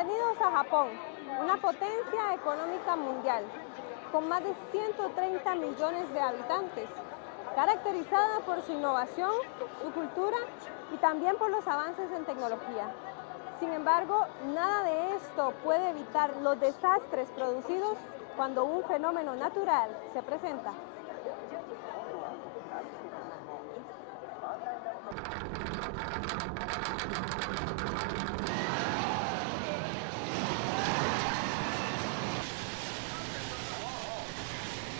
Bienvenidos a Japón, una potencia económica mundial, con más de 130 millones de habitantes, caracterizada por su innovación, su cultura y también por los avances en tecnología. Sin embargo, nada de esto puede evitar los desastres producidos cuando un fenómeno natural se presenta.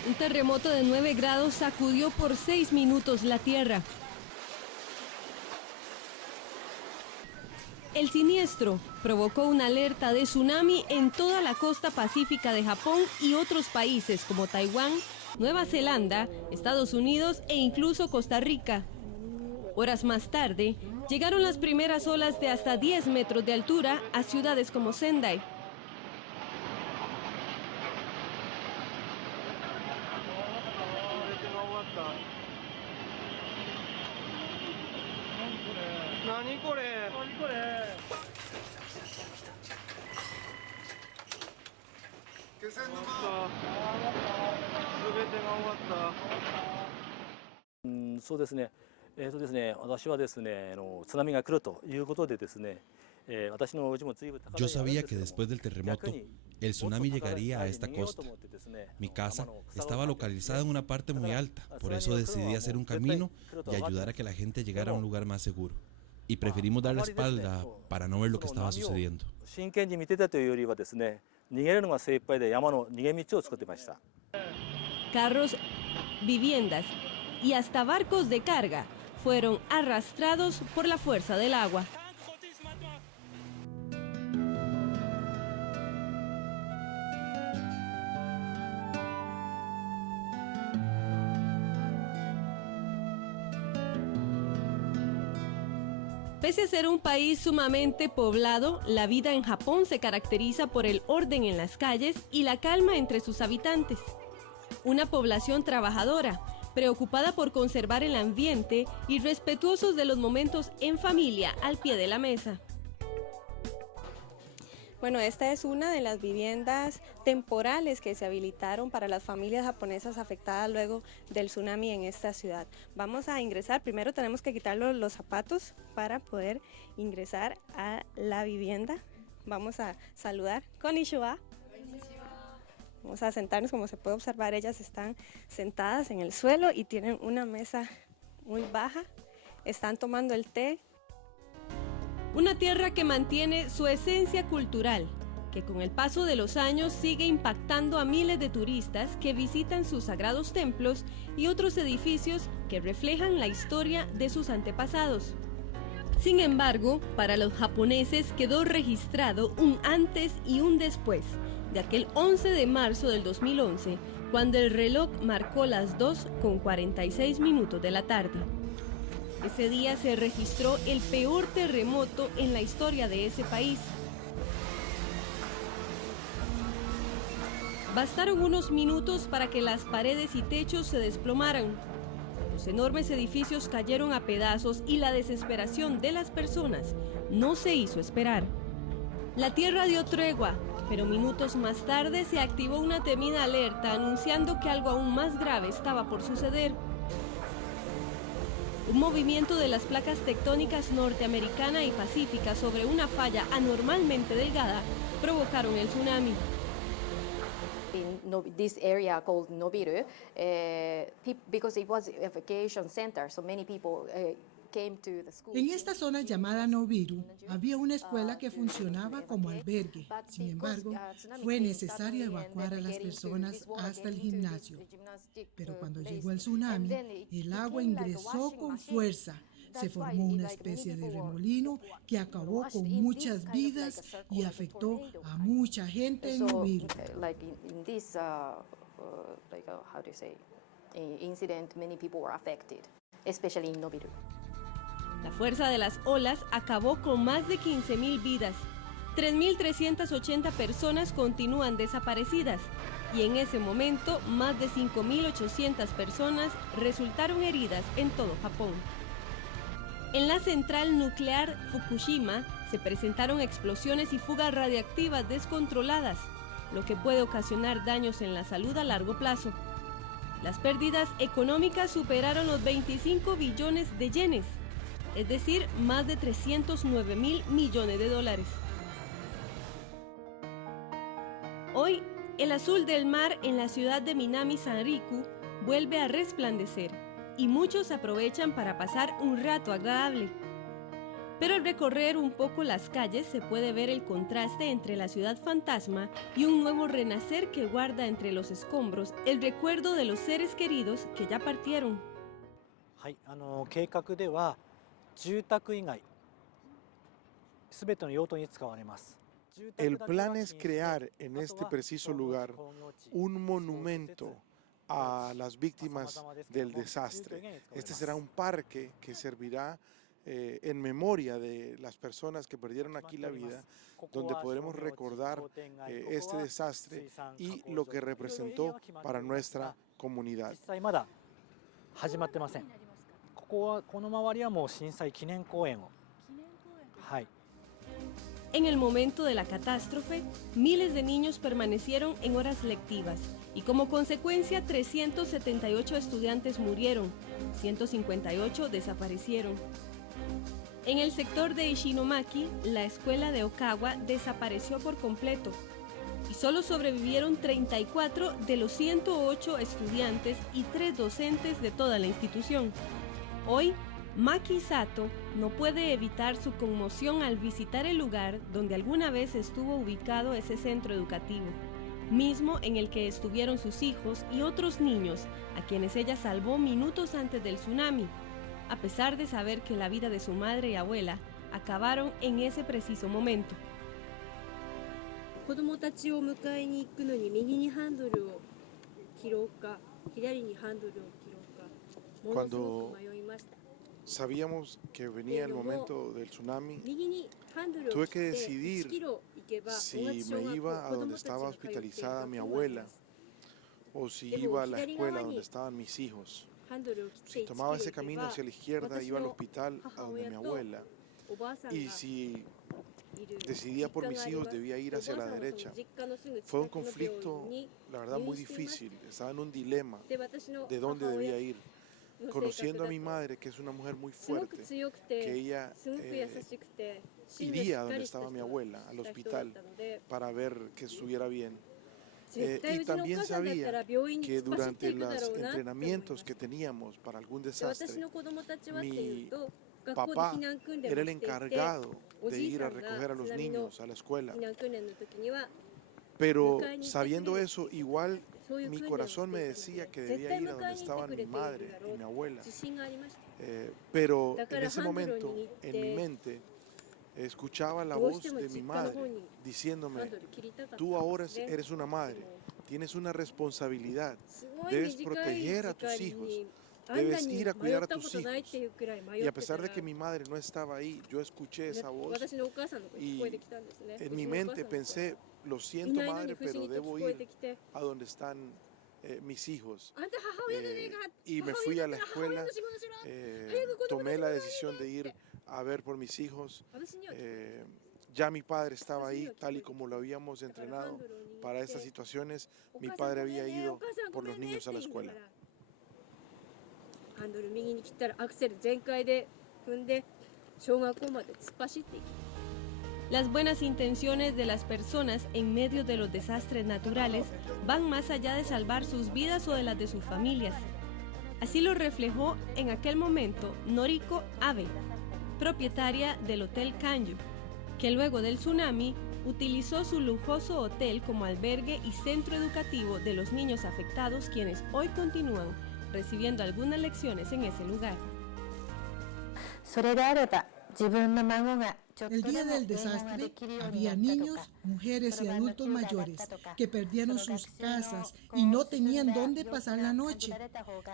Un terremoto de 9 grados sacudió por 6 minutos la tierra. El siniestro provocó una alerta de tsunami en toda la costa pacífica de Japón y otros países como Taiwán, Nueva Zelanda, Estados Unidos e incluso Costa Rica. Horas más tarde, llegaron las primeras olas de hasta 10 metros de altura a ciudades como Sendai. Yo sabía que después del terremoto, el tsunami llegaría a esta costa. Mi casa estaba localizada en una parte muy alta, por eso decidí hacer un camino y ayudar a que la gente llegara a un lugar más seguro. Y preferimos dar la espalda para no ver lo que estaba sucediendo. Carros, viviendas y hasta barcos de carga fueron arrastrados por la fuerza del agua. Pese a ser un país sumamente poblado, la vida en Japón se caracteriza por el orden en las calles y la calma entre sus habitantes. Una población trabajadora, preocupada por conservar el ambiente y respetuosos de los momentos en familia al pie de la mesa. Bueno, esta es una de las viviendas temporales que se habilitaron para las familias japonesas afectadas luego del tsunami en esta ciudad. Vamos a ingresar, primero tenemos que quitar los zapatos para poder ingresar a la vivienda. Vamos a saludar. Konnichiwa. Vamos a sentarnos, como se puede observar, ellas están sentadas en el suelo y tienen una mesa muy baja. Están tomando el té. Una tierra que mantiene su esencia cultural, que con el paso de los años sigue impactando a miles de turistas que visitan sus sagrados templos y otros edificios que reflejan la historia de sus antepasados. Sin embargo, para los japoneses quedó registrado un antes y un después de aquel 11 de marzo del 2011, cuando el reloj marcó las 2:46 de la tarde. Ese día se registró el peor terremoto en la historia de ese país. Bastaron unos minutos para que las paredes y techos se desplomaran. Los enormes edificios cayeron a pedazos y la desesperación de las personas no se hizo esperar. La tierra dio tregua, pero minutos más tarde se activó una temida alerta anunciando que algo aún más grave estaba por suceder. Un movimiento de las placas tectónicas norteamericana y pacífica sobre una falla anormalmente delgada provocaron el tsunami. In this area called Nobiru, because it was a vacation center, so many people came to the school. En esta zona llamada Nobiru había una escuela que funcionaba como albergue. Sin embargo, fue necesario evacuar a las personas hasta el gimnasio. Pero cuando llegó el tsunami, el agua ingresó con fuerza. Se formó una especie de remolino que acabó con muchas vidas y afectó a mucha gente en Nobiru. Incident, many people were affected, especially in Nobiru. La fuerza de las olas acabó con más de 15,000 vidas. 3.380 personas continúan desaparecidas y en ese momento más de 5.800 personas resultaron heridas en todo Japón. En la central nuclear Fukushima se presentaron explosiones y fugas radiactivas descontroladas, lo que puede ocasionar daños en la salud a largo plazo. Las pérdidas económicas superaron los 25 billones de yenes, es decir, más de 309.000 millones de dólares. Hoy, el azul del mar en la ciudad de Minami-Sanriku vuelve a resplandecer y muchos aprovechan para pasar un rato agradable. Pero al recorrer un poco las calles se puede ver el contraste entre la ciudad fantasma y un nuevo renacer que guarda entre los escombros el recuerdo de los seres queridos que ya partieron. El plan es crear en este preciso lugar un monumento a las víctimas del desastre. Este será un parque que servirá en memoria de las personas que perdieron aquí la vida, donde podremos recordar este desastre y lo que representó para nuestra comunidad. En el momento de la catástrofe, miles de niños permanecieron en horas lectivas y como consecuencia 378 estudiantes murieron, 158 desaparecieron. En el sector de Ishinomaki, la escuela de Okawa desapareció por completo y solo sobrevivieron 34 de los 108 estudiantes y 3 docentes de toda la institución. Hoy, Maki Sato no puede evitar su conmoción al visitar el lugar donde alguna vez estuvo ubicado ese centro educativo, mismo en el que estuvieron sus hijos y otros niños a quienes ella salvó minutos antes del tsunami, a pesar de saber que la vida de su madre y abuela acabaron en ese preciso momento. Cuando sabíamos que venía el momento del tsunami, tuve que decidir si me iba a donde estaba hospitalizada mi abuela o si iba a la escuela donde estaban mis hijos. Si tomaba ese camino hacia la izquierda, iba al hospital a donde mi abuela, y si decidía por mis hijos, debía ir hacia la derecha. Fue un conflicto, la verdad, muy difícil. Estaba en un dilema de dónde debía ir. Conociendo a mi madre, que es una mujer muy fuerte, que ella iría a donde estaba mi abuela, al hospital, para ver que estuviera bien. Y también sabía que durante los entrenamientos que teníamos para algún desastre, mi papá era el encargado de ir a recoger a los niños a la escuela. Pero sabiendo eso, igual mi corazón me decía que debía ir a donde estaban mi madre y mi abuela. Pero en ese momento, en mi mente, escuchaba la voz de mi madre diciéndome: tú ahora eres una madre, tienes una responsabilidad, debes proteger a tus hijos, debes ir a cuidar a tus hijos. Y a pesar de que mi madre no estaba ahí, yo escuché esa voz y en mi mente pensé: lo siento, madre, pero debo ir a donde están mis hijos. Y me fui a la escuela, tomé la decisión de ir a ver por mis hijos. Ya mi padre estaba ahí, tal y como lo habíamos entrenado para estas situaciones. Mi padre había ido por los niños a la escuela. Las buenas intenciones de las personas en medio de los desastres naturales van más allá de salvar sus vidas o de las de sus familias. Así lo reflejó en aquel momento Noriko Abe, propietaria del Hotel Kanyu, que luego del tsunami utilizó su lujoso hotel como albergue y centro educativo de los niños afectados, quienes hoy continúan recibiendo algunas lecciones en ese lugar. El día del desastre había niños, mujeres y adultos mayores que perdieron sus casas y no tenían dónde pasar la noche.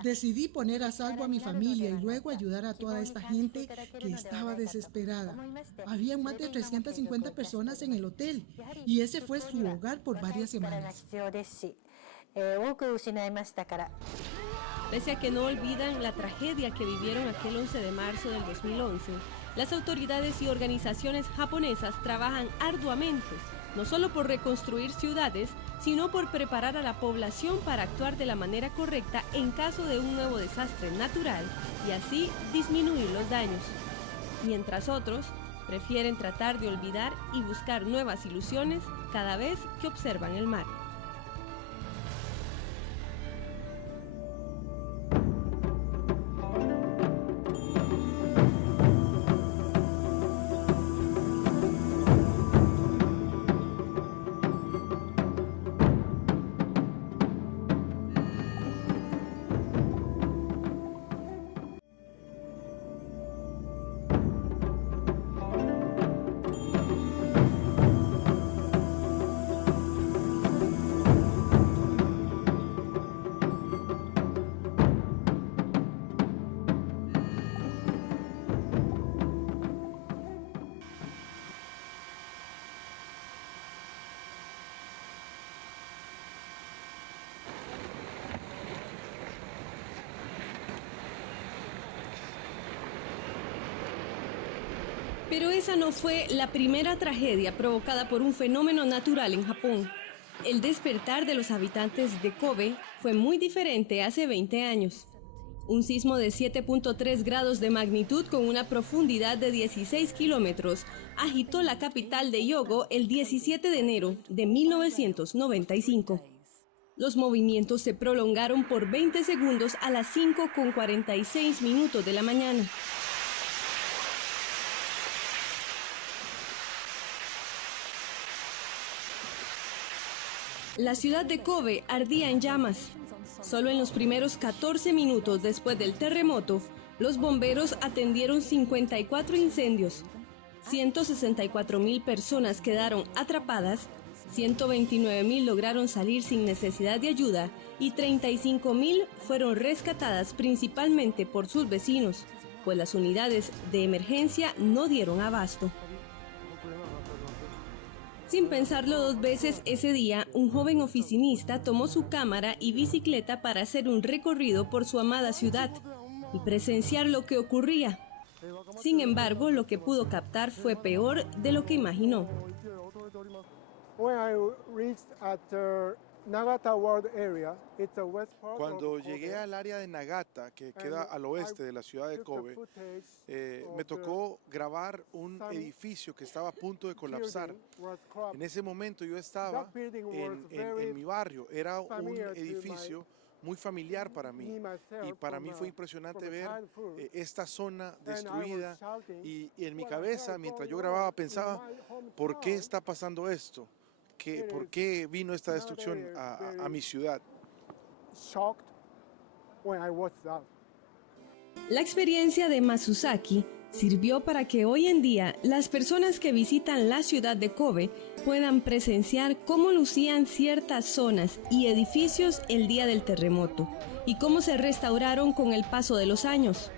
Decidí poner a salvo a mi familia y luego ayudar a toda esta gente que estaba desesperada. Había más de 350 personas en el hotel y ese fue su hogar por varias semanas. Pese a que no olvidan la tragedia que vivieron aquel 11 de marzo del 2011, las autoridades y organizaciones japonesas trabajan arduamente, no solo por reconstruir ciudades, sino por preparar a la población para actuar de la manera correcta en caso de un nuevo desastre natural y así disminuir los daños. Mientras otros prefieren tratar de olvidar y buscar nuevas ilusiones cada vez que observan el mar. Pero esa no fue la primera tragedia provocada por un fenómeno natural en Japón. El despertar de los habitantes de Kobe fue muy diferente hace 20 años. Un sismo de 7.3 grados de magnitud con una profundidad de 16 kilómetros agitó la capital de Hyogo el 17 de enero de 1995. Los movimientos se prolongaron por 20 segundos a las 5:46 de la mañana. La ciudad de Kobe ardía en llamas. Solo en los primeros 14 minutos después del terremoto, los bomberos atendieron 54 incendios. 164.000 personas quedaron atrapadas, 129.000 lograron salir sin necesidad de ayuda y 35.000 fueron rescatadas principalmente por sus vecinos, pues las unidades de emergencia no dieron abasto. Sin pensarlo dos veces ese día, un joven oficinista tomó su cámara y bicicleta para hacer un recorrido por su amada ciudad y presenciar lo que ocurría. Sin embargo, lo que pudo captar fue peor de lo que imaginó. Cuando llegué al área de Nagata, que queda al oeste de la ciudad de Kobe, me tocó grabar un edificio que estaba a punto de colapsar. En ese momento yo estaba en mi barrio, era un edificio muy familiar para mí, y para mí fue impresionante ver esta zona destruida, y en mi cabeza, mientras yo grababa, pensaba, ¿por qué está pasando esto? ¿Por qué vino esta destrucción a mi ciudad? La experiencia de Masuzaki sirvió para que hoy en día las personas que visitan la ciudad de Kobe puedan presenciar cómo lucían ciertas zonas y edificios el día del terremoto y cómo se restauraron con el paso de los años.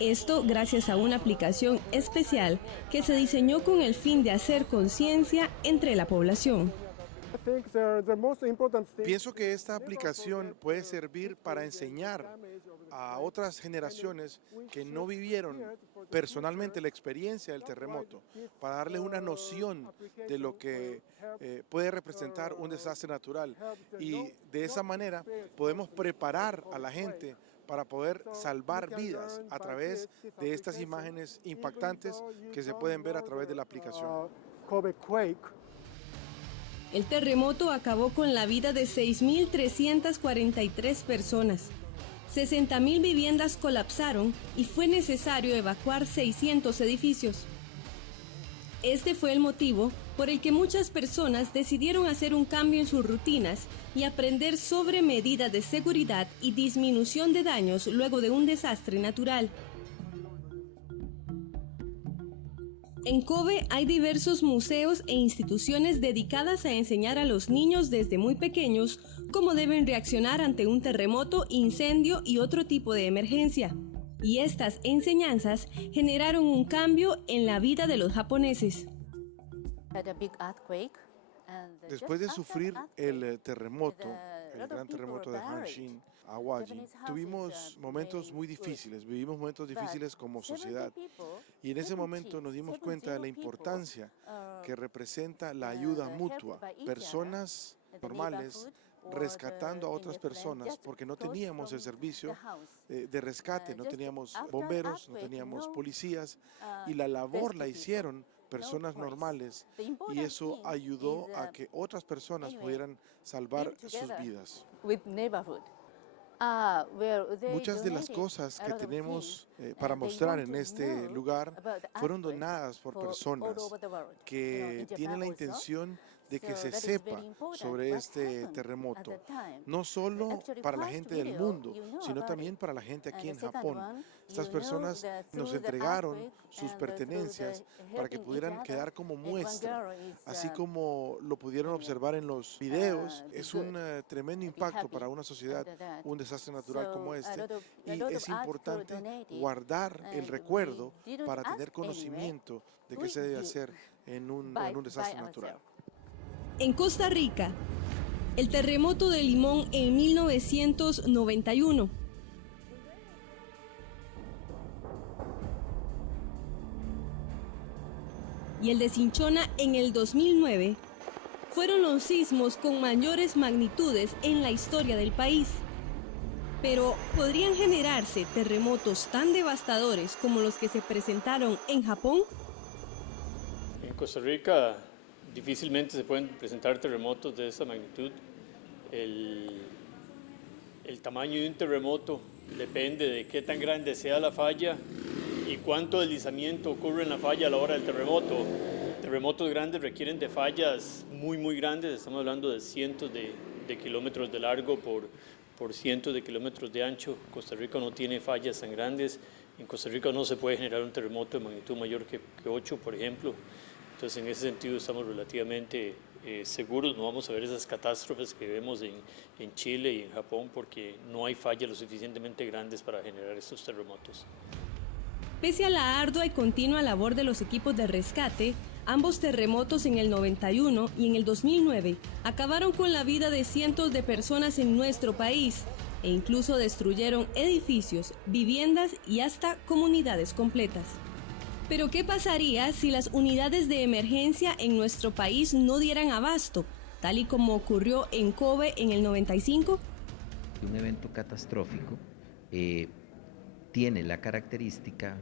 Esto gracias a una aplicación especial que se diseñó con el fin de hacer conciencia entre la población. Pienso que esta aplicación puede servir para enseñar a otras generaciones que no vivieron personalmente la experiencia del terremoto, para darles una noción de lo que puede representar un desastre natural, y de esa manera podemos preparar a la gente para poder salvar vidas a través de estas imágenes impactantes que se pueden ver a través de la aplicación. El terremoto acabó con la vida de 6.343 personas. 60.000 viviendas colapsaron y fue necesario evacuar 600 edificios. Este fue el motivo por el que muchas personas decidieron hacer un cambio en sus rutinas y aprender sobre medidas de seguridad y disminución de daños luego de un desastre natural. En Kobe hay diversos museos e instituciones dedicadas a enseñar a los niños desde muy pequeños cómo deben reaccionar ante un terremoto, incendio y otro tipo de emergencia. Y estas enseñanzas generaron un cambio en la vida de los japoneses. Después de sufrir el terremoto, el gran terremoto de Hanshin, Awaji, tuvimos momentos muy difíciles, vivimos momentos difíciles como sociedad y en ese momento nos dimos cuenta de la importancia que representa la ayuda mutua, personas normales rescatando a otras personas porque no teníamos el servicio de rescate, no teníamos bomberos, no teníamos policías y la labor la hicieron personas normales y eso ayudó a que otras personas pudieran salvar sus vidas. Muchas de las cosas que tenemos para mostrar en este lugar fueron donadas por personas que tienen la intención de que se sepa sobre este terremoto, no solo para la gente del mundo, sino también para la gente aquí en Japón. Estas personas nos entregaron sus pertenencias para que pudieran quedar como muestra, así como lo pudieron observar en los videos. Es un tremendo impacto para una sociedad, un desastre natural como este, y es importante guardar el recuerdo para tener conocimiento de qué se debe hacer en un desastre natural. En Costa Rica, el terremoto de Limón en 1991. Y el de Cinchona en el 2009 fueron los sismos con mayores magnitudes en la historia del país. Pero ¿podrían generarse terremotos tan devastadores como los que se presentaron en Japón? En Costa Rica difícilmente se pueden presentar terremotos de esa magnitud. El tamaño de un terremoto depende de qué tan grande sea la falla y cuánto deslizamiento ocurre en la falla a la hora del terremoto. Terremotos grandes requieren de fallas muy grandes, estamos hablando de cientos de kilómetros de largo por cientos de kilómetros de ancho. Costa Rica no tiene fallas tan grandes. En Costa Rica no se puede generar un terremoto de magnitud mayor que 8, por ejemplo. Entonces, en ese sentido estamos relativamente seguros, no vamos a ver esas catástrofes que vemos en Chile y en Japón porque no hay fallas lo suficientemente grandes para generar estos terremotos. Pese a la ardua y continua labor de los equipos de rescate, ambos terremotos en el 91 y en el 2009 acabaron con la vida de cientos de personas en nuestro país e incluso destruyeron edificios, viviendas y hasta comunidades completas. Pero ¿qué pasaría si las unidades de emergencia en nuestro país no dieran abasto, tal y como ocurrió en Kobe en el 95? Un evento catastrófico tiene la característica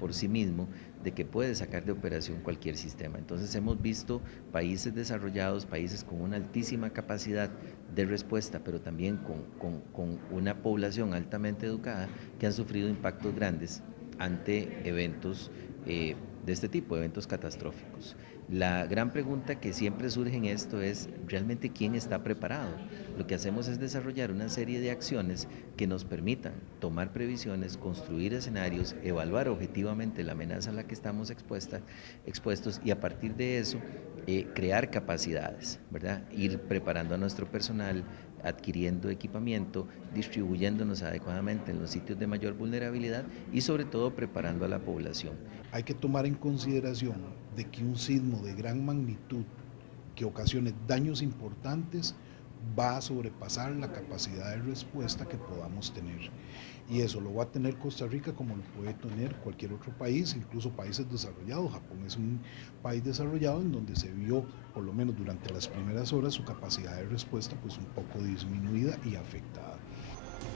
por sí mismo de que puede sacar de operación cualquier sistema. Entonces hemos visto países desarrollados, países con una altísima capacidad de respuesta, pero también con una población altamente educada que han sufrido impactos grandes ante eventos de este tipo, eventos catastróficos. La gran pregunta que siempre surge en esto es realmente quién está preparado. Lo que hacemos es desarrollar una serie de acciones que nos permitan tomar previsiones, construir escenarios, evaluar objetivamente la amenaza a la que estamos expuestos y a partir de eso crear capacidades, ¿verdad? Ir preparando a nuestro personal, adquiriendo equipamiento, distribuyéndonos adecuadamente en los sitios de mayor vulnerabilidad y sobre todo preparando a la población. Hay que tomar en consideración de que un sismo de gran magnitud que ocasione daños importantes va a sobrepasar la capacidad de respuesta que podamos tener. Y eso lo va a tener Costa Rica como lo puede tener cualquier otro país, incluso países desarrollados. Japón es un país desarrollado en donde se vio, por lo menos durante las primeras horas, su capacidad de respuesta pues un poco disminuida y afectada.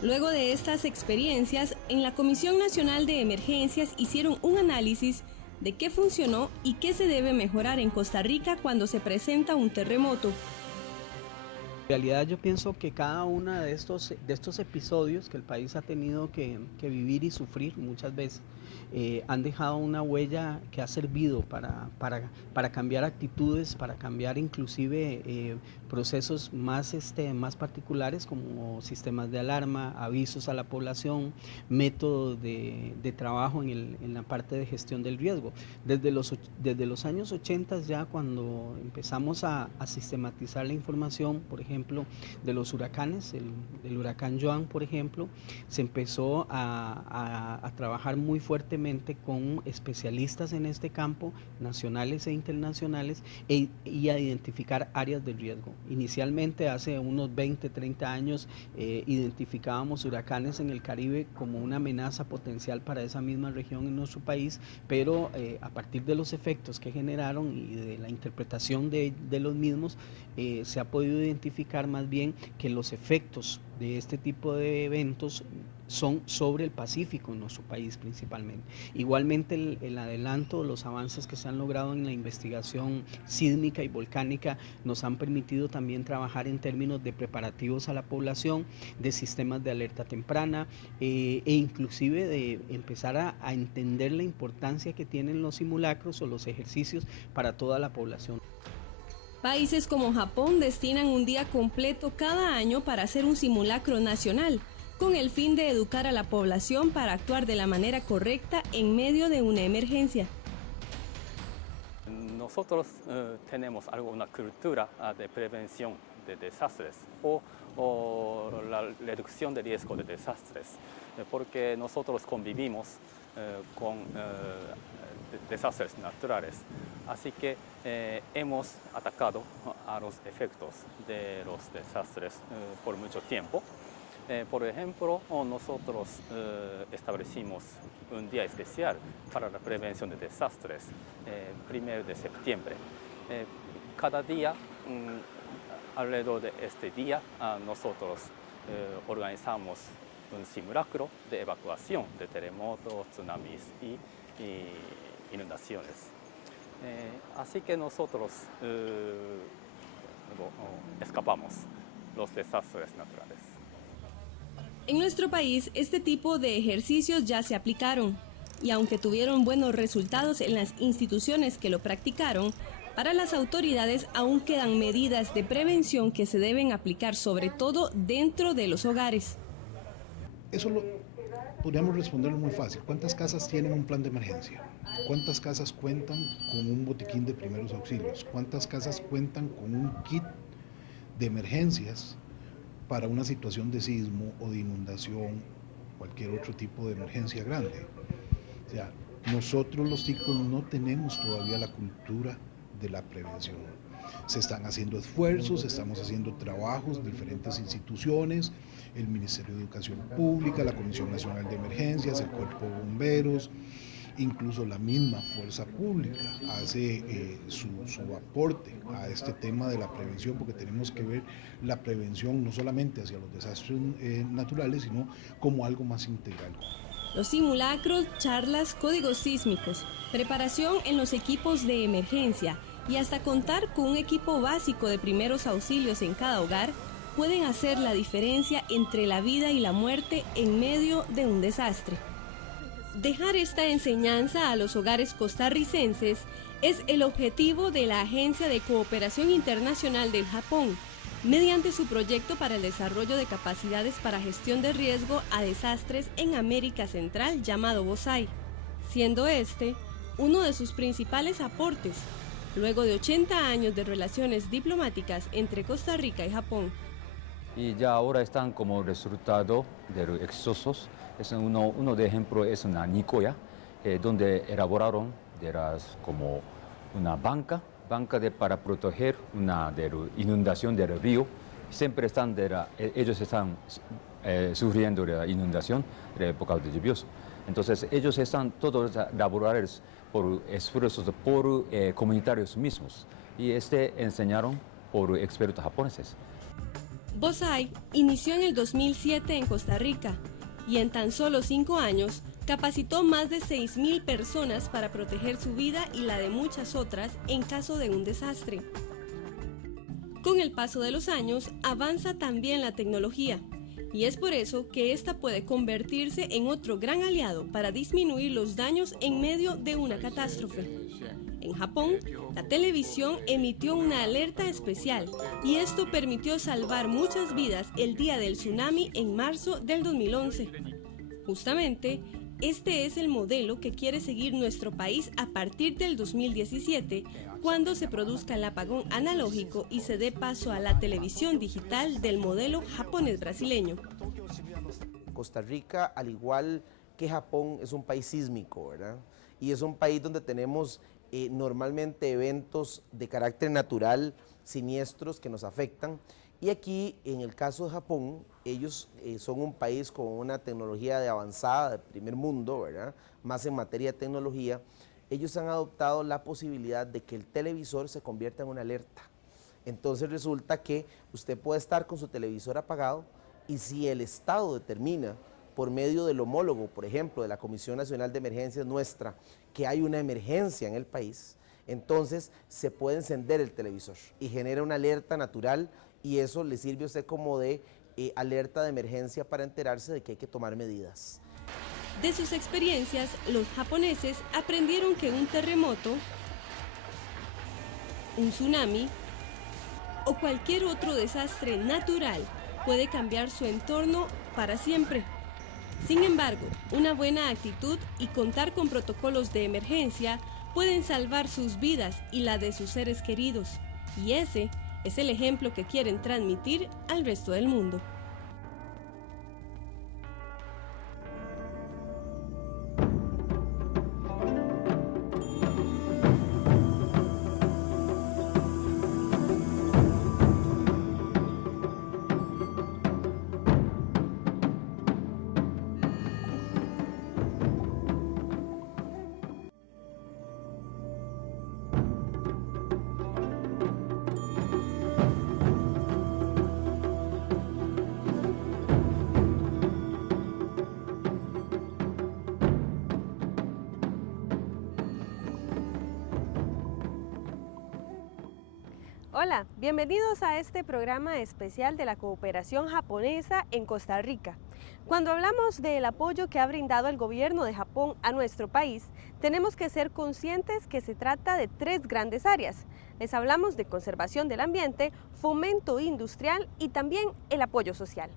Luego de estas experiencias, en la Comisión Nacional de Emergencias hicieron un análisis de qué funcionó y qué se debe mejorar en Costa Rica cuando se presenta un terremoto. En realidad yo pienso que cada uno de estos episodios que el país ha tenido que vivir y sufrir muchas veces han dejado una huella que ha servido para cambiar actitudes, para cambiar inclusive procesos más particulares como sistemas de alarma, avisos a la población, métodos de trabajo en la parte de gestión del riesgo. Desde los años 80 ya cuando empezamos a sistematizar la información, por ejemplo, de los huracanes, el huracán Joan, por ejemplo, se empezó a trabajar muy fuerte fuertemente con especialistas en este campo, nacionales e internacionales, y a identificar áreas de riesgo. Inicialmente, hace unos 20, 30 años, identificábamos huracanes en el Caribe como una amenaza potencial para esa misma región en nuestro país, pero a partir de los efectos que generaron y de la interpretación de los mismos, se ha podido identificar más bien que los efectos de este tipo de eventos son sobre el Pacífico en nuestro país principalmente. Igualmente el adelanto, los avances que se han logrado en la investigación sísmica y volcánica nos han permitido también trabajar en términos de preparativos a la población, de sistemas de alerta temprana e inclusive de empezar a entender la importancia que tienen los simulacros o los ejercicios para toda la población. Países como Japón destinan un día completo cada año para hacer un simulacro nacional, con el fin de educar a la población para actuar de la manera correcta en medio de una emergencia. Nosotros tenemos una cultura de prevención de desastres o la reducción de riesgo de desastres, porque nosotros convivimos con desastres naturales. Así que hemos atacado a los efectos de los desastres por mucho tiempo. Por ejemplo, nosotros establecimos un día especial para la prevención de desastres, 1 de septiembre. Cada día, alrededor de este día, nosotros organizamos un simulacro de evacuación de terremotos, tsunamis y inundaciones. Así que nosotros escapamos los desastres naturales. En nuestro país, este tipo de ejercicios ya se aplicaron, y aunque tuvieron buenos resultados en las instituciones que lo practicaron, para las autoridades aún quedan medidas de prevención que se deben aplicar, sobre todo dentro de los hogares. Eso podríamos responderlo muy fácil. ¿Cuántas casas tienen un plan de emergencia? ¿Cuántas casas cuentan con un botiquín de primeros auxilios? ¿Cuántas casas cuentan con un kit de emergencias para una situación de sismo o de inundación, cualquier otro tipo de emergencia grande? O sea, nosotros los ticos no tenemos todavía la cultura de la prevención. Se están haciendo esfuerzos, estamos haciendo trabajos, diferentes instituciones, el Ministerio de Educación Pública, la Comisión Nacional de Emergencias, el Cuerpo de Bomberos, incluso la misma fuerza pública hace su aporte a este tema de la prevención, porque tenemos que ver la prevención no solamente hacia los desastres naturales, sino como algo más integral. Los simulacros, charlas, códigos sísmicos, preparación en los equipos de emergencia y hasta contar con un equipo básico de primeros auxilios en cada hogar pueden hacer la diferencia entre la vida y la muerte en medio de un desastre. Dejar esta enseñanza a los hogares costarricenses es el objetivo de la Agencia de Cooperación Internacional del Japón, mediante su proyecto para el desarrollo de capacidades para gestión de riesgo a desastres en América Central llamado BOSAI, siendo este uno de sus principales aportes, luego de 80 años de relaciones diplomáticas entre Costa Rica y Japón. Y ya ahora están como resultado de los exitosos. Uno de ejemplo es una Nicoya, donde elaboraron como una banca para proteger de la inundación del río. Siempre ellos están sufriendo la inundación de la época de lluvioso. Entonces ellos están todos elaborados por esfuerzos por comunitarios mismos y enseñaron por expertos japoneses. BOSAI inició en el 2007 en Costa Rica y en tan solo 5 años capacitó más de 6.000 personas para proteger su vida y la de muchas otras en caso de un desastre. Con el paso de los años avanza también la tecnología y es por eso que esta puede convertirse en otro gran aliado para disminuir los daños en medio de una catástrofe. En Japón, la televisión emitió una alerta especial y esto permitió salvar muchas vidas el día del tsunami en marzo del 2011. Justamente, este es el modelo que quiere seguir nuestro país a partir del 2017, cuando se produzca el apagón analógico y se dé paso a la televisión digital del modelo japonés-brasileño. Costa Rica, al igual que Japón es un país sísmico, ¿verdad? Y es un país donde tenemos normalmente eventos de carácter natural, siniestros que nos afectan. Y aquí, en el caso de Japón, ellos son un país con una tecnología de avanzada, de primer mundo, ¿verdad? Más en materia de tecnología. Ellos han adoptado la posibilidad de que el televisor se convierta en una alerta. Entonces resulta que usted puede estar con su televisor apagado y si el Estado determina, por medio del homólogo, por ejemplo, de la Comisión Nacional de Emergencias nuestra, que hay una emergencia en el país, entonces se puede encender el televisor y genera una alerta natural y eso le sirve a usted como de alerta de emergencia para enterarse de que hay que tomar medidas. De sus experiencias, los japoneses aprendieron que un terremoto, un tsunami o cualquier otro desastre natural puede cambiar su entorno para siempre. Sin embargo, una buena actitud y contar con protocolos de emergencia pueden salvar sus vidas y la de sus seres queridos. Y ese es el ejemplo que quieren transmitir al resto del mundo. Hola, bienvenidos a este programa especial de la cooperación japonesa en Costa Rica. Cuando hablamos del apoyo que ha brindado el gobierno de Japón a nuestro país, tenemos que ser conscientes que se trata de tres grandes áreas. Les hablamos de conservación del ambiente, fomento industrial y también el apoyo social.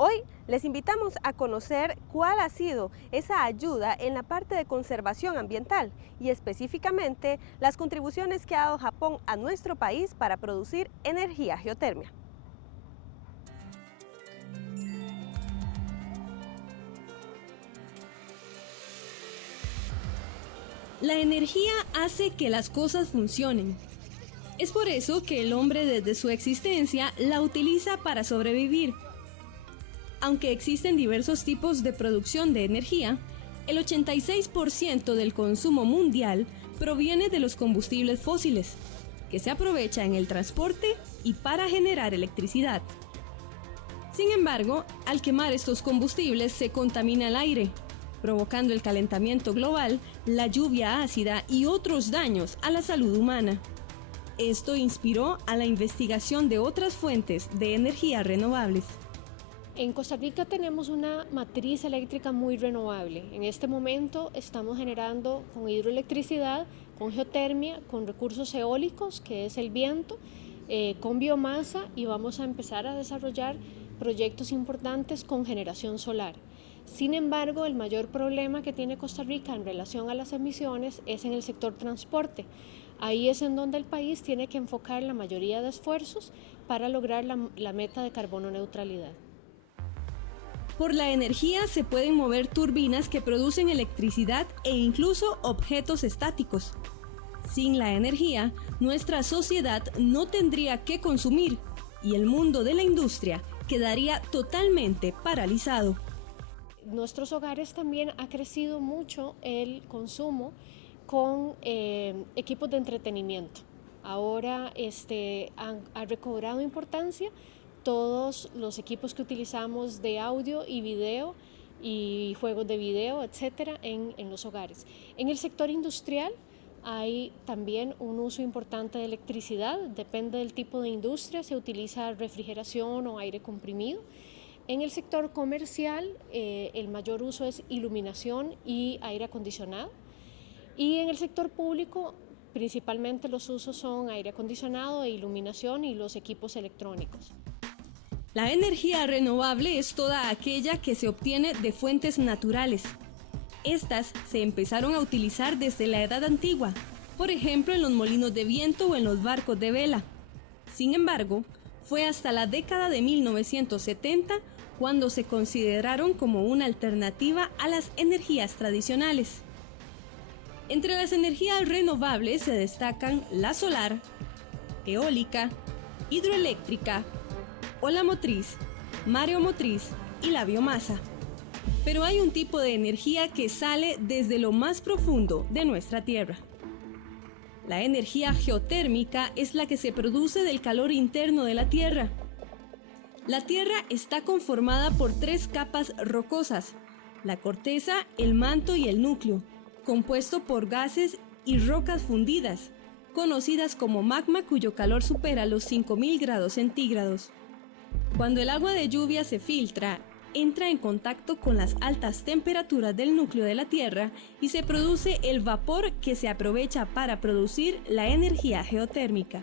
Hoy les invitamos a conocer cuál ha sido esa ayuda en la parte de conservación ambiental y específicamente las contribuciones que ha dado Japón a nuestro país para producir energía geotérmica. La energía hace que las cosas funcionen. Es por eso que el hombre desde su existencia la utiliza para sobrevivir. Aunque existen diversos tipos de producción de energía, el 86% del consumo mundial proviene de los combustibles fósiles, que se aprovecha en el transporte y para generar electricidad. Sin embargo, al quemar estos combustibles se contamina el aire, provocando el calentamiento global, la lluvia ácida y otros daños a la salud humana. Esto inspiró a la investigación de otras fuentes de energía renovables. En Costa Rica tenemos una matriz eléctrica muy renovable. En este momento estamos generando con hidroelectricidad, con geotermia, con recursos eólicos, que es el viento, con biomasa y vamos a empezar a desarrollar proyectos importantes con generación solar. Sin embargo, el mayor problema que tiene Costa Rica en relación a las emisiones es en el sector transporte. Ahí es en donde el país tiene que enfocar la mayoría de esfuerzos para lograr la meta de carbono neutralidad. Por la energía se pueden mover turbinas que producen electricidad e incluso objetos estáticos. Sin la energía, nuestra sociedad no tendría que consumir y el mundo de la industria quedaría totalmente paralizado. Nuestros hogares también ha crecido mucho el consumo con equipos de entretenimiento. Ahora ha recobrado importancia todos los equipos que utilizamos de audio y video y juegos de video, etcétera, en los hogares. En el sector industrial hay también un uso importante de electricidad, depende del tipo de industria, se utiliza refrigeración o aire comprimido. En el sector comercial el mayor uso es iluminación y aire acondicionado. Y en el sector público principalmente los usos son aire acondicionado e iluminación y los equipos electrónicos. La energía renovable es toda aquella que se obtiene de fuentes naturales. Estas se empezaron a utilizar desde la Edad Antigua, por ejemplo en los molinos de viento o en los barcos de vela. Sin embargo, fue hasta la década de 1970 cuando se consideraron como una alternativa a las energías tradicionales. Entre las energías renovables se destacan la solar, eólica, hidroeléctrica, ola motriz, mareomotriz y la biomasa. Pero hay un tipo de energía que sale desde lo más profundo de nuestra Tierra. La energía geotérmica es la que se produce del calor interno de la Tierra. La Tierra está conformada por 3 capas rocosas: la corteza, el manto y el núcleo, compuesto por gases y rocas fundidas, conocidas como magma, cuyo calor supera los 5000 grados centígrados. Cuando el agua de lluvia se filtra, entra en contacto con las altas temperaturas del núcleo de la Tierra y se produce el vapor que se aprovecha para producir la energía geotérmica.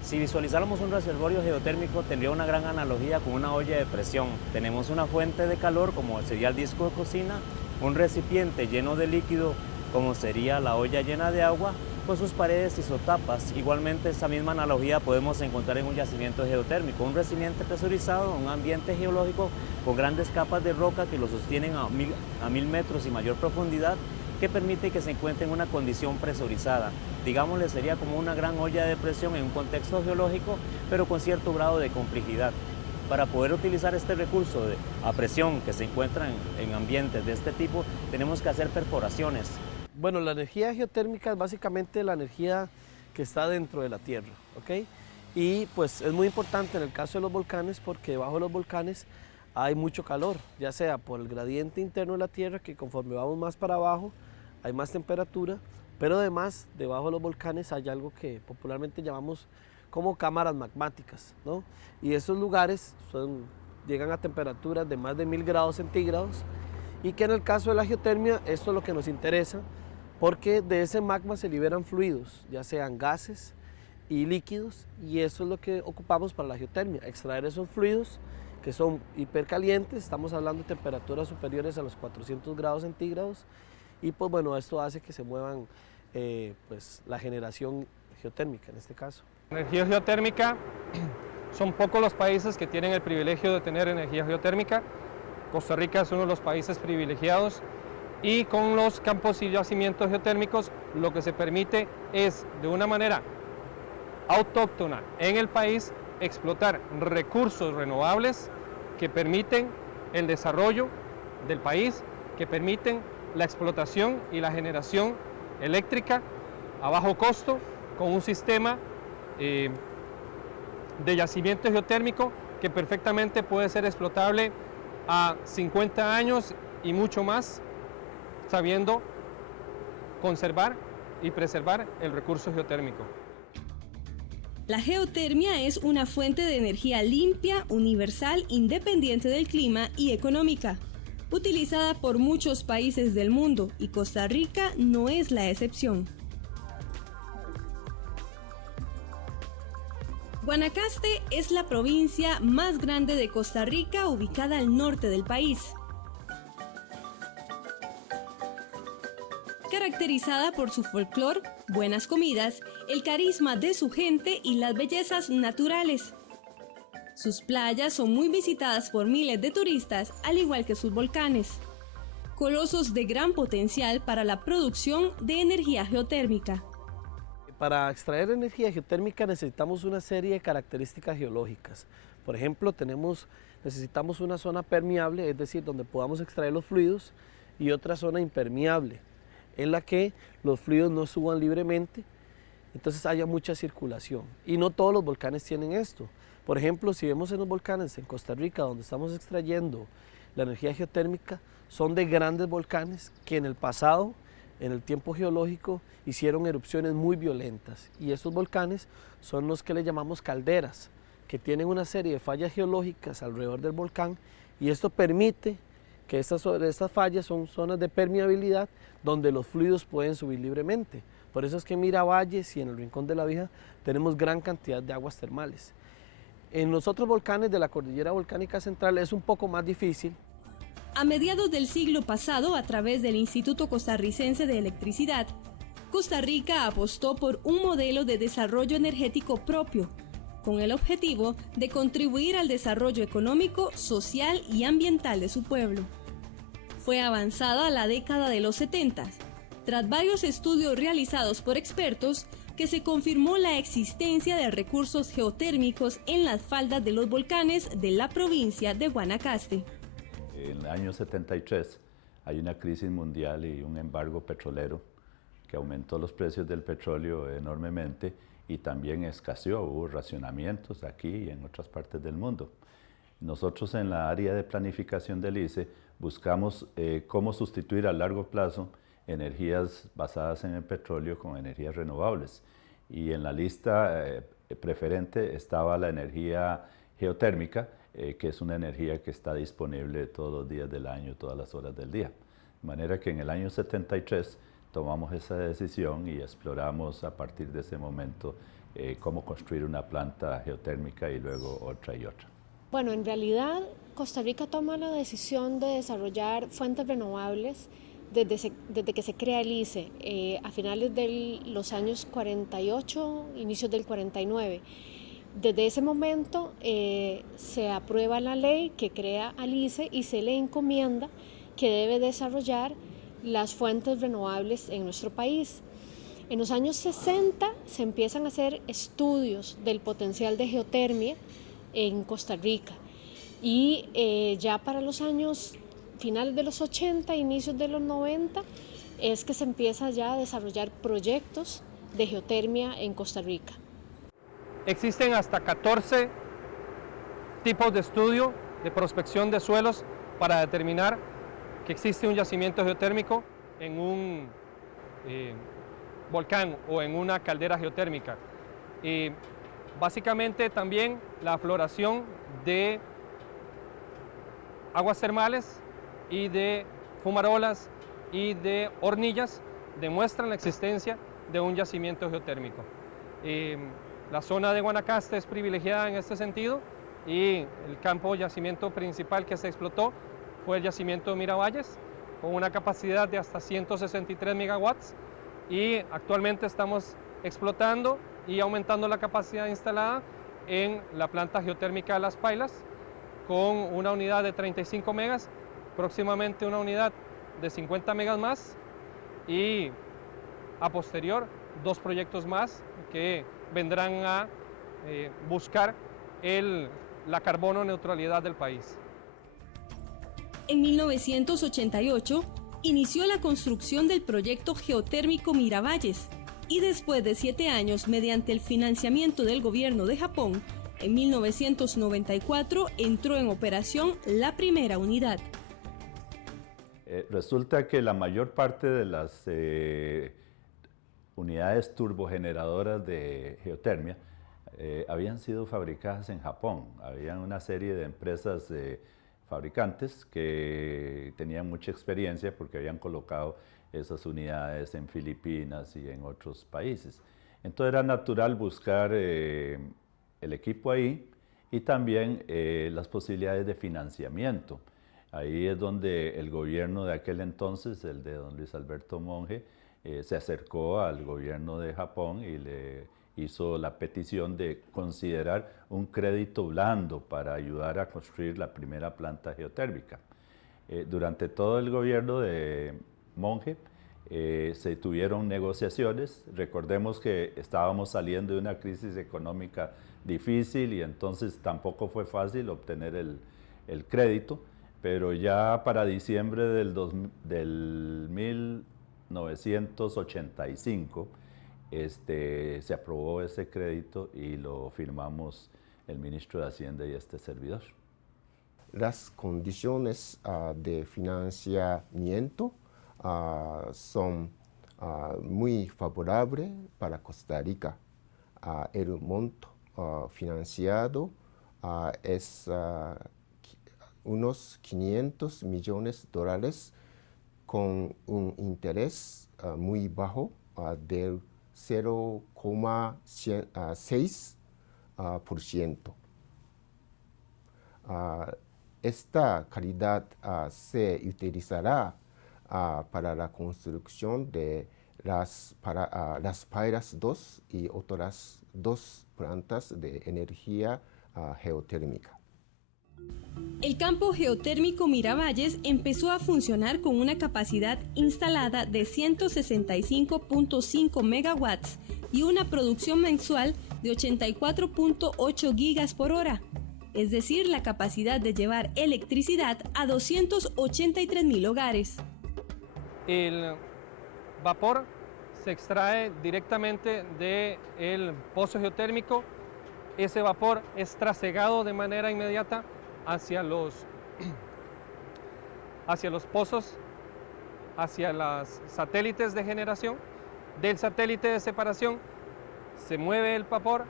Si visualizáramos un reservorio geotérmico, tendría una gran analogía con una olla de presión. Tenemos una fuente de calor, como sería el disco de cocina, un recipiente lleno de líquido, como sería la olla llena de agua, con sus paredes isotapas. Igualmente, esta misma analogía podemos encontrar en un yacimiento geotérmico, un recipiente presurizado, un ambiente geológico con grandes capas de roca que lo sostienen a 1000 metros y mayor profundidad, que permite que se encuentre en una condición presurizada. Digámosle, sería como una gran olla de presión en un contexto geológico, pero con cierto grado de complejidad. Para poder utilizar este recurso a presión que se encuentra en ambientes de este tipo, tenemos que hacer perforaciones. Bueno, la energía geotérmica es básicamente la energía que está dentro de la Tierra, ¿ok? Y pues es muy importante en el caso de los volcanes, porque debajo de los volcanes hay mucho calor, ya sea por el gradiente interno de la Tierra, que conforme vamos más para abajo hay más temperatura, pero además debajo de los volcanes hay algo que popularmente llamamos como cámaras magmáticas, ¿no? Y esos lugares llegan a temperaturas de más de 1000 grados centígrados, y que en el caso de la geotermia esto es lo que nos interesa, porque de ese magma se liberan fluidos, ya sean gases y líquidos, y eso es lo que ocupamos para la geotermia, extraer esos fluidos que son hipercalientes, estamos hablando de temperaturas superiores a los 400 grados centígrados, y pues bueno, esto hace que se muevan pues la generación geotérmica en este caso. Energía geotérmica, son pocos los países que tienen el privilegio de tener energía geotérmica. Costa Rica es uno de los países privilegiados, y con los campos y yacimientos geotérmicos lo que se permite es, de una manera autóctona en el país, explotar recursos renovables que permiten el desarrollo del país, que permiten la explotación y la generación eléctrica a bajo costo, con un sistema de yacimiento geotérmico que perfectamente puede ser explotable a 50 años y mucho más, sabiendo conservar y preservar el recurso geotérmico. La geotermia es una fuente de energía limpia, universal, independiente del clima y económica, utilizada por muchos países del mundo, y Costa Rica no es la excepción. Guanacaste es la provincia más grande de Costa Rica, ubicada al norte del país. Caracterizada por su folclor, buenas comidas, el carisma de su gente y las bellezas naturales. Sus playas son muy visitadas por miles de turistas, al igual que sus volcanes, colosos de gran potencial para la producción de energía geotérmica. Para extraer energía geotérmica necesitamos una serie de características geológicas. Por ejemplo, necesitamos una zona permeable, es decir, donde podamos extraer los fluidos, y otra zona impermeable, en la que los fluidos no suban libremente, entonces haya mucha circulación. Y no todos los volcanes tienen esto. Por ejemplo, si vemos en los volcanes en Costa Rica, donde estamos extrayendo la energía geotérmica, son de grandes volcanes que en el pasado, en el tiempo geológico, hicieron erupciones muy violentas, y estos volcanes son los que le llamamos calderas, que tienen una serie de fallas geológicas alrededor del volcán, y esto permite que estas fallas son zonas de permeabilidad donde los fluidos pueden subir libremente. Por eso es que en Miravalles y en el Rincón de la Vieja tenemos gran cantidad de aguas termales. En los otros volcanes de la Cordillera Volcánica Central es un poco más difícil. A mediados del siglo pasado, a través del Instituto Costarricense de Electricidad, Costa Rica apostó por un modelo de desarrollo energético propio, con el objetivo de contribuir al desarrollo económico, social y ambiental de su pueblo. Fue avanzada la década de los 70, tras varios estudios realizados por expertos, que se confirmó la existencia de recursos geotérmicos en las faldas de los volcanes de la provincia de Guanacaste. En el año 73 hay una crisis mundial y un embargo petrolero que aumentó los precios del petróleo enormemente y también escaseó, hubo racionamientos aquí y en otras partes del mundo. Nosotros en la área de planificación del ICE buscamos cómo sustituir a largo plazo energías basadas en el petróleo con energías renovables. Y en la lista preferente estaba la energía geotérmica, que es una energía que está disponible todos los días del año, todas las horas del día. De manera que en el año 73 tomamos esa decisión y exploramos a partir de ese momento cómo construir una planta geotérmica y luego otra y otra. Bueno, en realidad Costa Rica toma la decisión de desarrollar fuentes renovables desde que se crea el ICE, a finales de los años 48, inicios del 49. Desde ese momento se aprueba la ley que crea al ICE y se le encomienda que debe desarrollar las fuentes renovables en nuestro país. En los años 60 se empiezan a hacer estudios del potencial de geotermia en Costa Rica y ya para los años finales de los 80, inicios de los 90, es que se empieza ya a desarrollar proyectos de geotermia en Costa Rica. Existen hasta 14 tipos de estudio de prospección de suelos para determinar que existe un yacimiento geotérmico en un volcán o en una caldera geotérmica. Básicamente también la afloración de aguas termales y de fumarolas y de hornillas demuestran la existencia de un yacimiento geotérmico. La zona de Guanacaste es privilegiada en este sentido y el campo yacimiento principal que se explotó fue el yacimiento de Miravalles, con una capacidad de hasta 163 megawatts y actualmente estamos explotando y aumentando la capacidad instalada en la planta geotérmica de Las Pailas con una unidad de 35 megas, próximamente una unidad de 50 megas más y a posterior 2 proyectos más que vendrán a buscar la carbono neutralidad del país. En 1988 inició la construcción del proyecto geotérmico Miravalles y después de 7 años, mediante el financiamiento del gobierno de Japón, en 1994 entró en operación la primera unidad. Resulta que la mayor parte de las unidades turbogeneradoras de geotermia habían sido fabricadas en Japón. Había una serie de empresas fabricantes que tenían mucha experiencia porque habían colocado esas unidades en Filipinas y en otros países. Entonces era natural buscar el equipo ahí y también las posibilidades de financiamiento. Ahí es donde el gobierno de aquel entonces, el de don Luis Alberto Monge, se acercó al gobierno de Japón y le hizo la petición de considerar un crédito blando para ayudar a construir la primera planta geotérmica. Durante todo el gobierno de Monge se tuvieron negociaciones. Recordemos que estábamos saliendo de una crisis económica difícil y entonces tampoco fue fácil obtener el crédito, pero ya para diciembre del 1985 se aprobó ese crédito y lo firmamos el ministro de Hacienda y este servidor. Las condiciones de financiamiento son muy favorables para Costa Rica. El monto financiado es unos $500 millones con un interés muy bajo del 0,6%. Esta calidad se utilizará para la construcción de las Pailas 2 y otras 2 plantas de energía geotérmica. El campo geotérmico Miravalles empezó a funcionar con una capacidad instalada de 165.5 megawatts y una producción mensual de 84.8 gigas por hora, es decir, la capacidad de llevar electricidad a 283.000 hogares. El vapor se extrae directamente del pozo geotérmico. Ese vapor es trasegado de manera inmediata hacia los pozos, hacia los satélites de generación. Del satélite de separación se mueve el vapor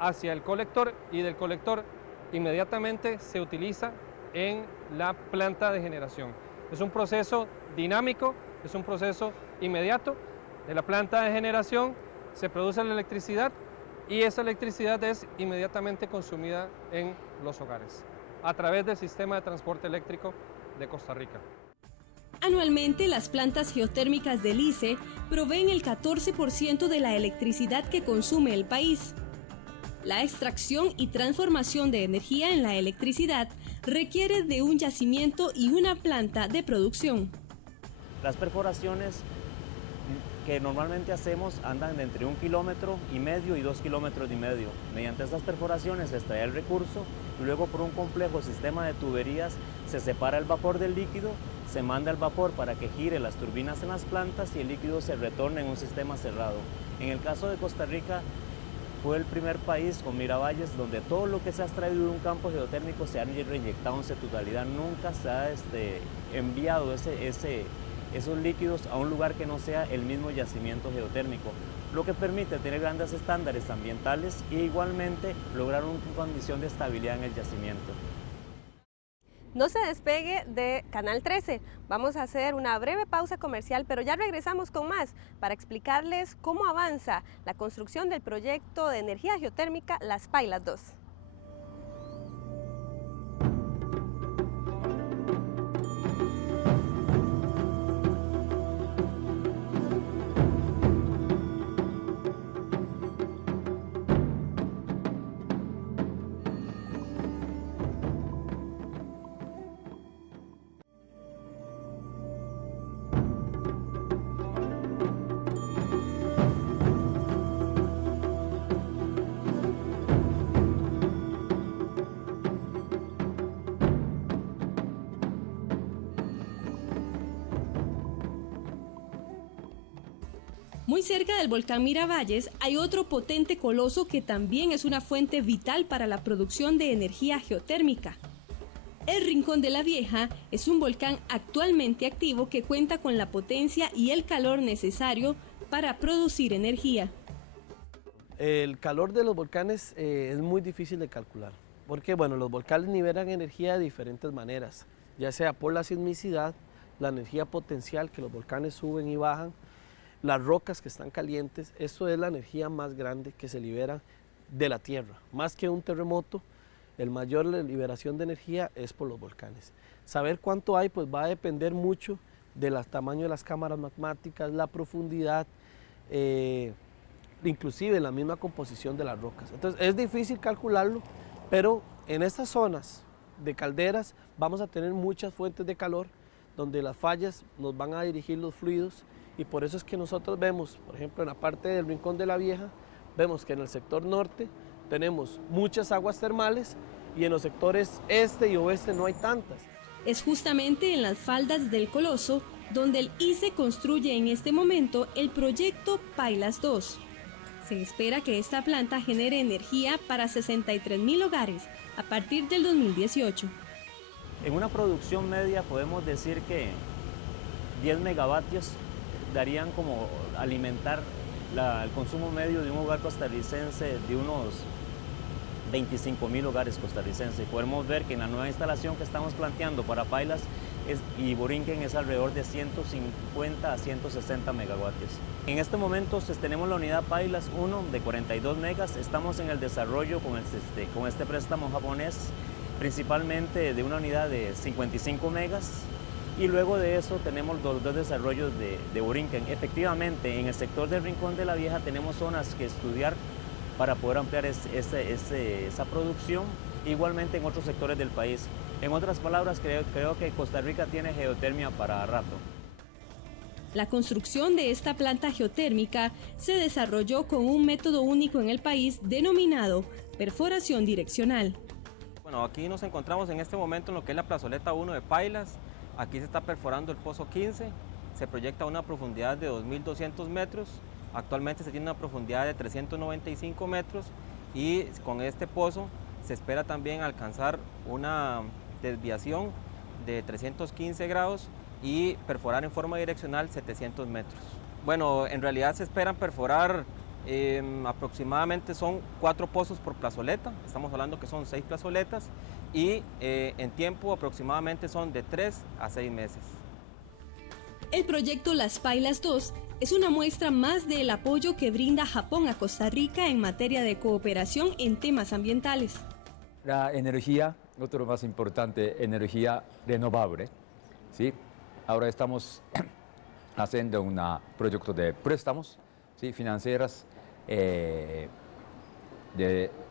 hacia el colector y del colector inmediatamente se utiliza en la planta de generación. Es un proceso dinámico, es un proceso inmediato. De la planta de generación se produce la electricidad y esa electricidad es inmediatamente consumida en los hogares a través del sistema de transporte eléctrico de Costa Rica. Anualmente, las plantas geotérmicas del ICE proveen el 14% de la electricidad que consume el país. La extracción y transformación de energía en la electricidad requiere de un yacimiento y una planta de producción. Las perforaciones que normalmente hacemos andan de entre 1,5 kilómetros y 2,5 kilómetros. Mediante estas perforaciones se extrae el recurso y luego por un complejo sistema de tuberías se separa el vapor del líquido, se manda el vapor para que gire las turbinas en las plantas y el líquido se retorna en un sistema cerrado. En el caso de Costa Rica fue el primer país con Miravalles donde todo lo que se ha extraído de un campo geotérmico se ha reinyectado en su totalidad. Nunca se ha enviado esos líquidos a un lugar que no sea el mismo yacimiento geotérmico, lo que permite tener grandes estándares ambientales e igualmente lograr una condición de estabilidad en el yacimiento. No se despegue de Canal 13. Vamos a hacer una breve pausa comercial, pero ya regresamos con más para explicarles cómo avanza la construcción del proyecto de energía geotérmica Las Pailas 2. Muy cerca del volcán Miravalles hay otro potente coloso que también es una fuente vital para la producción de energía geotérmica. El Rincón de la Vieja es un volcán actualmente activo que cuenta con la potencia y el calor necesario para producir energía. El calor de los volcanes es muy difícil de calcular, porque los volcanes liberan energía de diferentes maneras, ya sea por la sismicidad, la energía potencial que los volcanes suben y bajan, las rocas que están calientes. Esto es la energía más grande que se libera de la Tierra. Más que un terremoto, el mayor liberación de energía es por los volcanes. Saber cuánto hay pues va a depender mucho del tamaño de las cámaras magmáticas, la profundidad, inclusive la misma composición de las rocas. Entonces es difícil calcularlo, pero en estas zonas de calderas vamos a tener muchas fuentes de calor donde las fallas nos van a dirigir los fluidos. Y por eso es que nosotros vemos, por ejemplo, en la parte del Rincón de la Vieja, vemos que en el sector norte tenemos muchas aguas termales y en los sectores este y oeste no hay tantas. Es justamente en las faldas del Coloso donde el ICE construye en este momento el proyecto Pailas 2. Se espera que esta planta genere energía para 63.000 hogares a partir del 2018. En una producción media podemos decir que 10 megavatios darían como alimentar el consumo medio de un hogar costarricense de unos 25.000 hogares costarricenses. Podemos ver que en la nueva instalación que estamos planteando para Pailas y Borinquen es alrededor de 150 a 160 megavatios. En este momento tenemos la unidad Pailas 1 de 42 megas. Estamos en el desarrollo con este préstamo japonés, principalmente de una unidad de 55 megas. Y luego de eso tenemos los dos desarrollos de Borinquen. Efectivamente, en el sector del Rincón de la Vieja tenemos zonas que estudiar para poder ampliar esa producción, igualmente en otros sectores del país. En otras palabras, creo que Costa Rica tiene geotermia para rato. La construcción de esta planta geotérmica se desarrolló con un método único en el país denominado perforación direccional. Bueno, aquí nos encontramos en este momento en lo que es la plazoleta 1 de Pailas. Aquí se está perforando el pozo 15, se proyecta a una profundidad de 2.200 metros, actualmente se tiene una profundidad de 395 metros y con este pozo se espera también alcanzar una desviación de 315 grados y perforar en forma direccional 700 metros. Bueno, en realidad se esperan perforar aproximadamente son 4 pozos por plazoleta, estamos hablando que son 6 plazoletas y en tiempo aproximadamente son de 3 a 6 meses. El proyecto Las Pailas 2 es una muestra más del apoyo que brinda Japón a Costa Rica en materia de cooperación en temas ambientales. La energía, otro más importante, energía renovable, ¿sí? Ahora estamos haciendo un proyecto de préstamos, ¿sí? Financieras de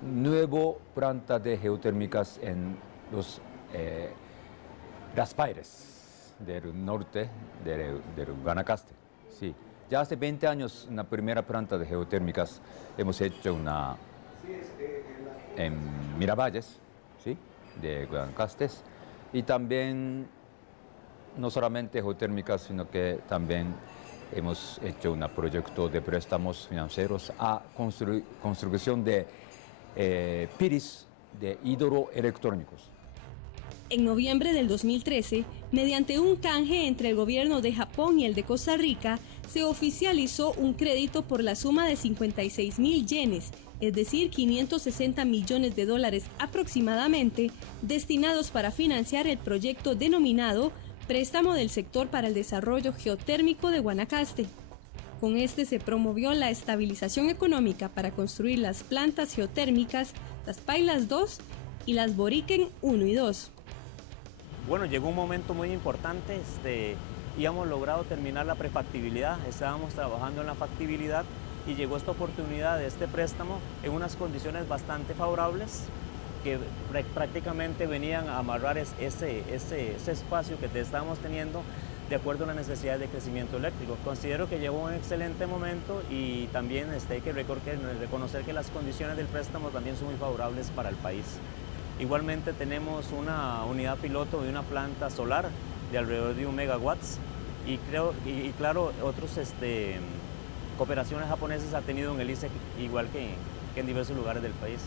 nuevo planta de geotérmicas en Las Pailas del norte del Guanacaste. Sí. Ya hace 20 años, en la primera planta de geotérmicas, hemos hecho una en Miravalles, ¿sí? De Guanacaste, y también no solamente geotérmicas, sino que también hemos hecho un proyecto de préstamos financieros a construcción de piris de hidroelectrónicos. En noviembre del 2013, mediante un canje entre el gobierno de Japón y el de Costa Rica, se oficializó un crédito por la suma de 56.000 yenes, es decir, 560 millones de dólares aproximadamente, destinados para financiar el proyecto denominado Préstamo del Sector para el Desarrollo Geotérmico de Guanacaste. Con este se promovió la estabilización económica para construir las plantas geotérmicas Las Pailas 2 y las Borinquen 1 y 2. Bueno, llegó un momento muy importante y hemos logrado terminar la prefactibilidad, estábamos trabajando en la factibilidad y llegó esta oportunidad de este préstamo en unas condiciones bastante favorables que prácticamente venían a amarrar ese espacio que estábamos teniendo de acuerdo a las necesidades de crecimiento eléctrico. Considero que llegó un excelente momento y también hay que reconocer que las condiciones del préstamo también son muy favorables para el país. Igualmente tenemos una unidad piloto de una planta solar de alrededor de 1 megawatts y claro, otros cooperaciones japonesas ha tenido en el ICE igual que en diversos lugares del país.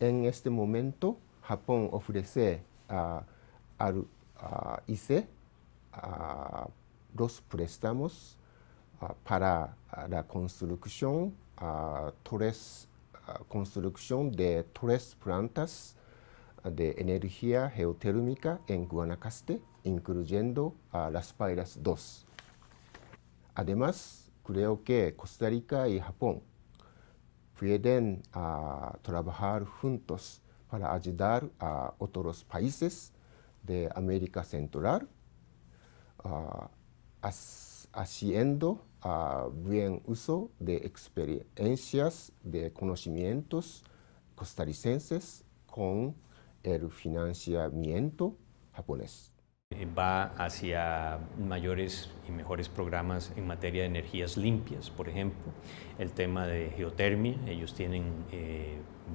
En este momento, Japón ofrece al ICE los préstamos para la construcción de 3 plantas de energía geotérmica en Guanacaste, incluyendo Las Pailas 2. Además, creo que Costa Rica y Japón pueden trabajar juntos para ayudar a otros países de América Central, haciendo buen uso de experiencias, de conocimientos costarricenses con el financiamiento japonés. Va hacia mayores y mejores programas en materia de energías limpias, por ejemplo, el tema de geotermia. Ellos tienen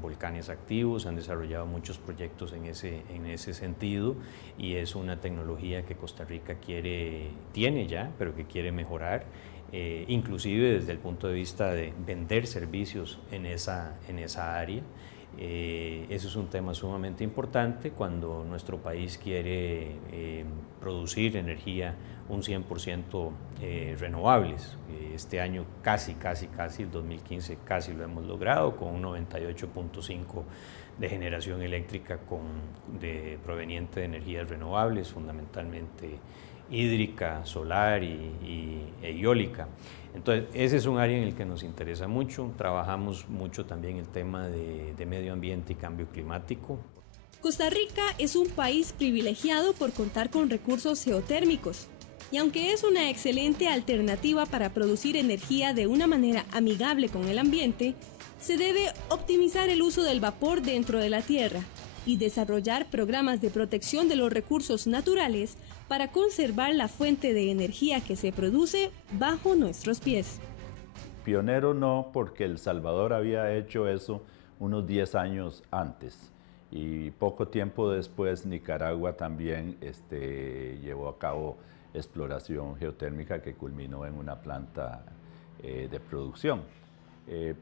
volcanes activos, han desarrollado muchos proyectos en ese sentido y es una tecnología que Costa Rica tiene ya, pero que quiere mejorar, inclusive desde el punto de vista de vender servicios en esa área. Eso es un tema sumamente importante cuando nuestro país quiere producir energía un 100% renovables. Este año casi, el 2015 casi lo hemos logrado con un 98.5% de generación eléctrica proveniente de energías renovables, fundamentalmente hídrica, solar y eólica. Entonces, ese es un área en el que nos interesa mucho. Trabajamos mucho también el tema de medio ambiente y cambio climático. Costa Rica es un país privilegiado por contar con recursos geotérmicos. Y aunque es una excelente alternativa para producir energía de una manera amigable con el ambiente, se debe optimizar el uso del vapor dentro de la tierra y desarrollar programas de protección de los recursos naturales para conservar la fuente de energía que se produce bajo nuestros pies. Pionero no, porque El Salvador había hecho eso unos 10 años antes y poco tiempo después Nicaragua también llevó a cabo exploración geotérmica que culminó en una planta de producción.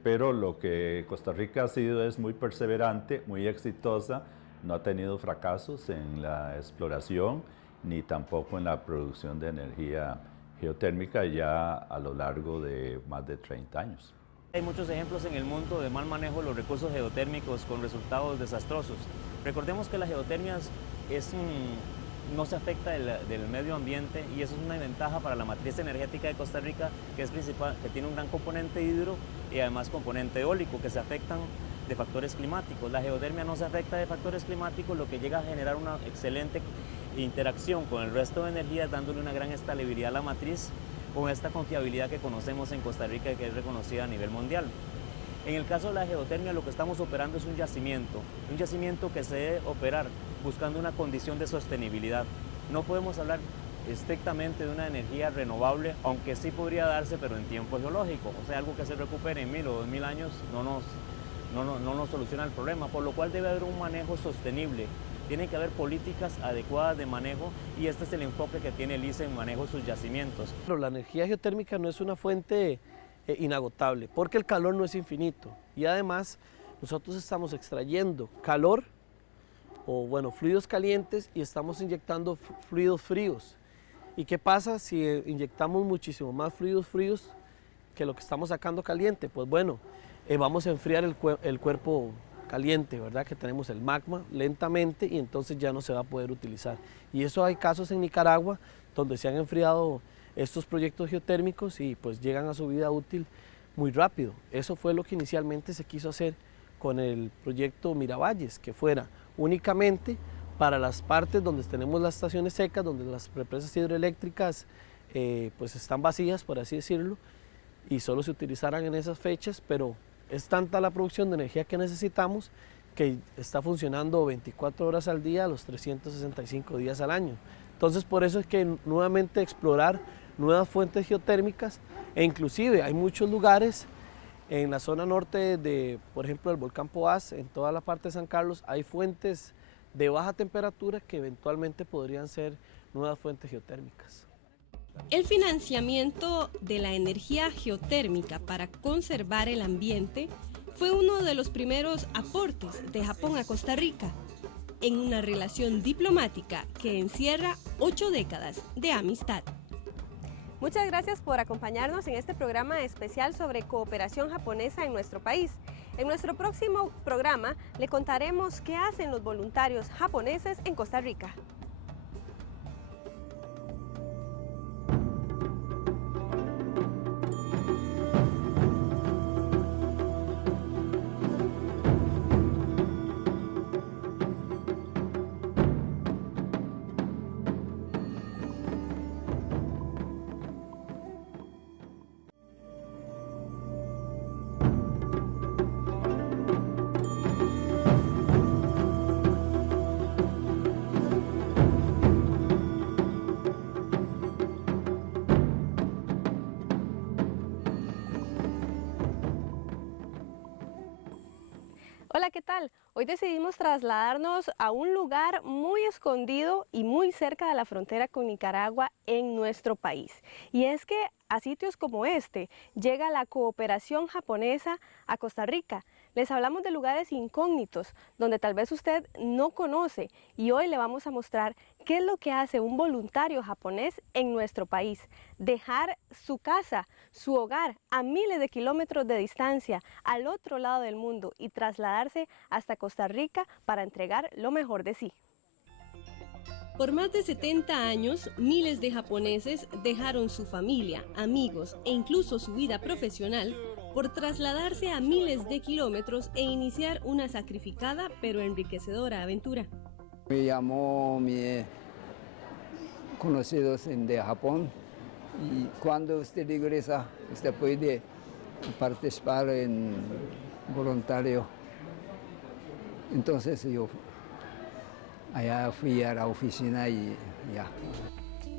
Pero lo que Costa Rica ha sido es muy perseverante, muy exitosa, no ha tenido fracasos en la exploración ni tampoco en la producción de energía geotérmica ya a lo largo de más de 30 años. Hay muchos ejemplos en el mundo de mal manejo de los recursos geotérmicos con resultados desastrosos. Recordemos que la geotermia no se afecta del medio ambiente y eso es una ventaja para la matriz energética de Costa Rica, que es principal, que tiene un gran componente hidro y además componente eólico, que se afectan de factores climáticos. La geotermia no se afecta de factores climáticos, lo que llega a generar una excelente interacción con el resto de energía, dándole una gran estabilidad a la matriz con esta confiabilidad que conocemos en Costa Rica y que es reconocida a nivel mundial. En el caso de la geotermia, lo que estamos operando es un yacimiento que se debe operar buscando una condición de sostenibilidad. No podemos hablar estrictamente de una energía renovable, aunque sí podría darse, pero en tiempo geológico. O sea, algo que se recupere en 1000 o 2000 años no nos soluciona el problema, por lo cual debe haber un manejo sostenible. Tiene que haber políticas adecuadas de manejo y este es el enfoque que tiene el ICE en manejo de sus yacimientos. Pero la energía geotérmica no es una fuente inagotable, porque el calor no es infinito y además nosotros estamos extrayendo calor o fluidos calientes y estamos inyectando fluidos fríos. ¿Y qué pasa si inyectamos muchísimo más fluidos fríos que lo que estamos sacando caliente? Pues vamos a enfriar el cuerpo caliente, ¿verdad? Que tenemos el magma lentamente y entonces ya no se va a poder utilizar. Y eso hay casos en Nicaragua donde se han enfriado estos proyectos geotérmicos y pues llegan a su vida útil muy rápido. Eso fue lo que inicialmente se quiso hacer con el proyecto Miravalles, que fuera únicamente para las partes donde tenemos las estaciones secas, donde las represas hidroeléctricas pues están vacías, por así decirlo, y solo se utilizaran en esas fechas, pero es tanta la producción de energía que necesitamos que está funcionando 24 horas al día, los 365 días al año. Entonces por eso es que nuevamente explorar nuevas fuentes geotérmicas e inclusive hay muchos lugares en la zona norte de, por ejemplo, el volcán Poás, en toda la parte de San Carlos, hay fuentes de baja temperatura que eventualmente podrían ser nuevas fuentes geotérmicas. El financiamiento de la energía geotérmica para conservar el ambiente fue uno de los primeros aportes de Japón a Costa Rica, en una relación diplomática que encierra 8 décadas de amistad. Muchas gracias por acompañarnos en este programa especial sobre cooperación japonesa en nuestro país. En nuestro próximo programa le contaremos qué hacen los voluntarios japoneses en Costa Rica. Hola, ¿qué tal? Hoy decidimos trasladarnos a un lugar muy escondido y muy cerca de la frontera con Nicaragua en nuestro país. Y es que a sitios como este llega la cooperación japonesa a Costa Rica. Les hablamos de lugares incógnitos donde tal vez usted no conoce y hoy le vamos a mostrar qué es lo que hace un voluntario japonés en nuestro país. Dejar su casa, su hogar a miles de kilómetros de distancia al otro lado del mundo y trasladarse hasta Costa Rica para entregar lo mejor de sí. Por más de 70 años, miles de japoneses dejaron su familia, amigos e incluso su vida profesional por trasladarse a miles de kilómetros e iniciar una sacrificada pero enriquecedora aventura. Me llamó mis conocidos de Japón y cuando usted regresa, usted puede participar en voluntario. Entonces yo allá fui a la oficina y ya.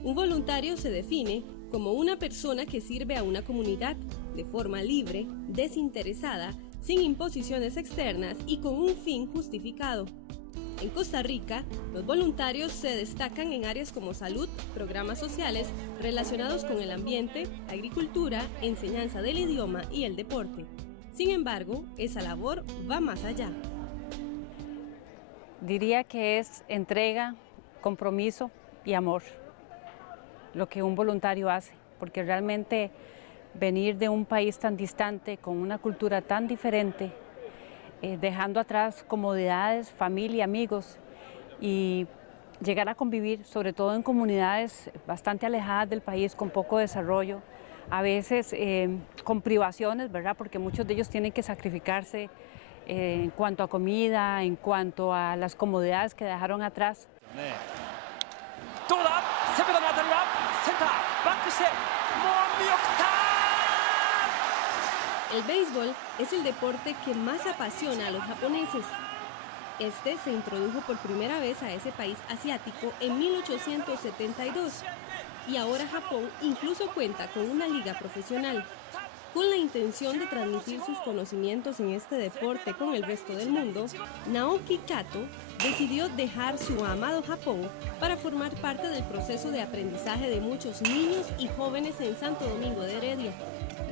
Un voluntario se define como una persona que sirve a una comunidad de forma libre, desinteresada, sin imposiciones externas y con un fin justificado. En Costa Rica, los voluntarios se destacan en áreas como salud, programas sociales relacionados con el ambiente, agricultura, enseñanza del idioma y el deporte. Sin embargo, esa labor va más allá. Diría que es entrega, compromiso y amor, lo que un voluntario hace, porque realmente venir de un país tan distante, con una cultura tan diferente, dejando atrás comodidades, familia, amigos, y llegar a convivir, sobre todo en comunidades bastante alejadas del país, con poco desarrollo, a veces con privaciones, ¿verdad? Porque muchos de ellos tienen que sacrificarse en cuanto a comida, en cuanto a las comodidades que dejaron atrás. El béisbol es el deporte que más apasiona a los japoneses. Este se introdujo por primera vez a ese país asiático en 1872 y ahora Japón incluso cuenta con una liga profesional. Con la intención de transmitir sus conocimientos en este deporte con el resto del mundo, Naoki Kato decidió dejar su amado Japón para formar parte del proceso de aprendizaje de muchos niños y jóvenes en Santo Domingo de Heredia.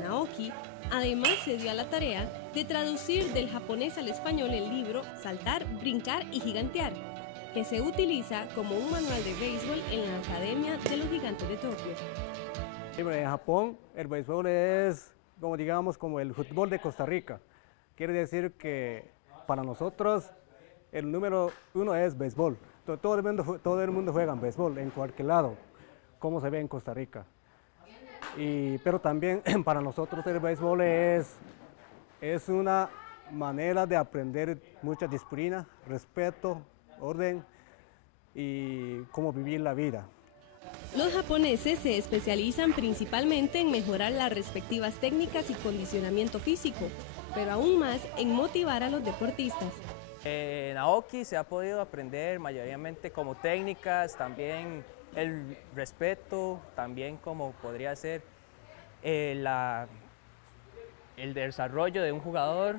Naoki además se dio a la tarea de traducir del japonés al español el libro Saltar, Brincar y Gigantear, que se utiliza como un manual de béisbol en la Academia de los Gigantes de Tokio. En Japón el béisbol es como el fútbol de Costa Rica. Quiere decir que para nosotros el número uno es béisbol. Todo el mundo juega en béisbol en cualquier lado, como se ve en Costa Rica. Pero también para nosotros el béisbol es una manera de aprender mucha disciplina, respeto, orden y cómo vivir la vida. Los japoneses se especializan principalmente en mejorar las respectivas técnicas y condicionamiento físico, pero aún más en motivar a los deportistas. En Naoki se ha podido aprender mayoritariamente como técnicas, también el respeto, también como podría ser el desarrollo de un jugador,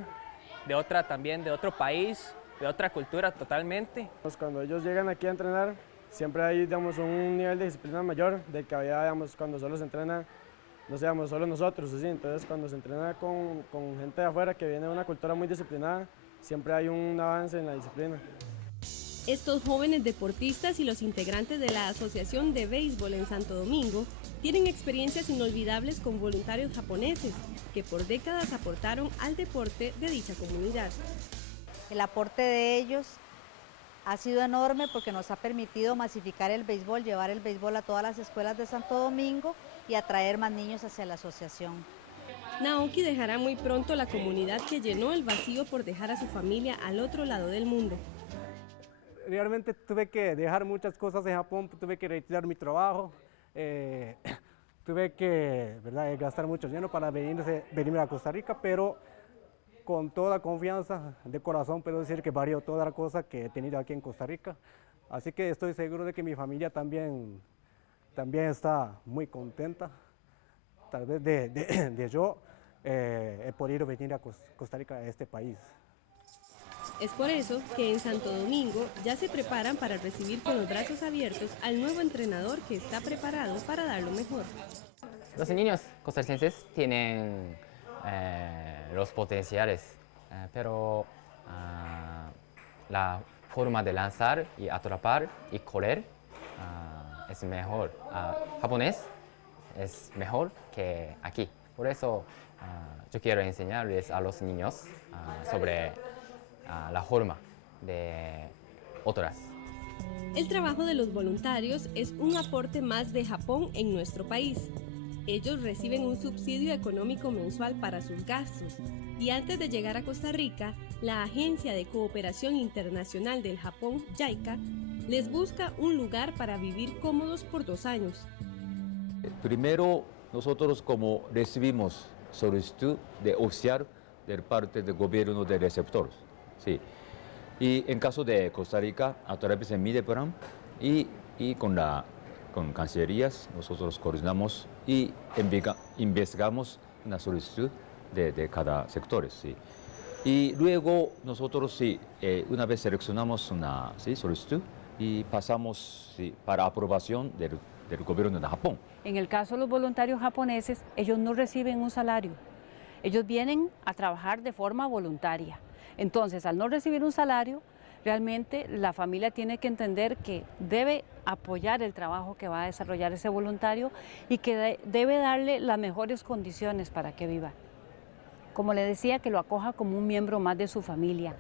de otro país, de otra cultura totalmente. Cuando ellos llegan aquí a entrenar, siempre hay un nivel de disciplina mayor del que había cuando solo se entrena, solo nosotros, ¿sí? Entonces cuando se entrena con gente de afuera que viene de una cultura muy disciplinada, siempre hay un avance en la disciplina. Estos jóvenes deportistas y los integrantes de la Asociación de Béisbol en Santo Domingo tienen experiencias inolvidables con voluntarios japoneses que por décadas aportaron al deporte de dicha comunidad. El aporte de ellos ha sido enorme porque nos ha permitido masificar el béisbol, llevar el béisbol a todas las escuelas de Santo Domingo y atraer más niños hacia la asociación. Naoki dejará muy pronto la comunidad que llenó el vacío por dejar a su familia al otro lado del mundo. Realmente tuve que dejar muchas cosas en Japón, tuve que retirar mi trabajo, tuve que gastar mucho dinero para venirme a Costa Rica, pero con toda confianza de corazón puedo decir que valió toda la cosa que he tenido aquí en Costa Rica. Así que estoy seguro de que mi familia también está muy contenta. Tal vez de yo he podido venir a Costa Rica, a este país. Es por eso que en Santo Domingo ya se preparan para recibir con los brazos abiertos al nuevo entrenador que está preparado para dar lo mejor. Los niños costarricenses tienen los potenciales, pero la forma de lanzar y atrapar y correr es mejor. Japonés es mejor que aquí. Por eso yo quiero enseñarles a los niños sobre la forma de otras. El trabajo de los voluntarios es un aporte más de Japón en nuestro país. Ellos reciben un subsidio económico mensual para sus gastos y antes de llegar a Costa Rica, la Agencia de Cooperación Internacional del Japón, JICA, les busca un lugar para vivir cómodos por 2 años. Primero, nosotros como recibimos solicitud de oficial de parte del gobierno de receptor. Sí. Y en caso de Costa Rica, a través de Mideplan y con Cancillerías, nosotros coordinamos y investigamos una solicitud de cada sector. Sí. Y luego nosotros, sí, una vez seleccionamos una solicitud y pasamos para aprobación del gobierno de Japón. En el caso de los voluntarios japoneses, ellos no reciben un salario. Ellos vienen a trabajar de forma voluntaria. Entonces, al no recibir un salario, realmente la familia tiene que entender que debe apoyar el trabajo que va a desarrollar ese voluntario y que debe darle las mejores condiciones para que viva. Como le decía, que lo acoja como un miembro más de su familia.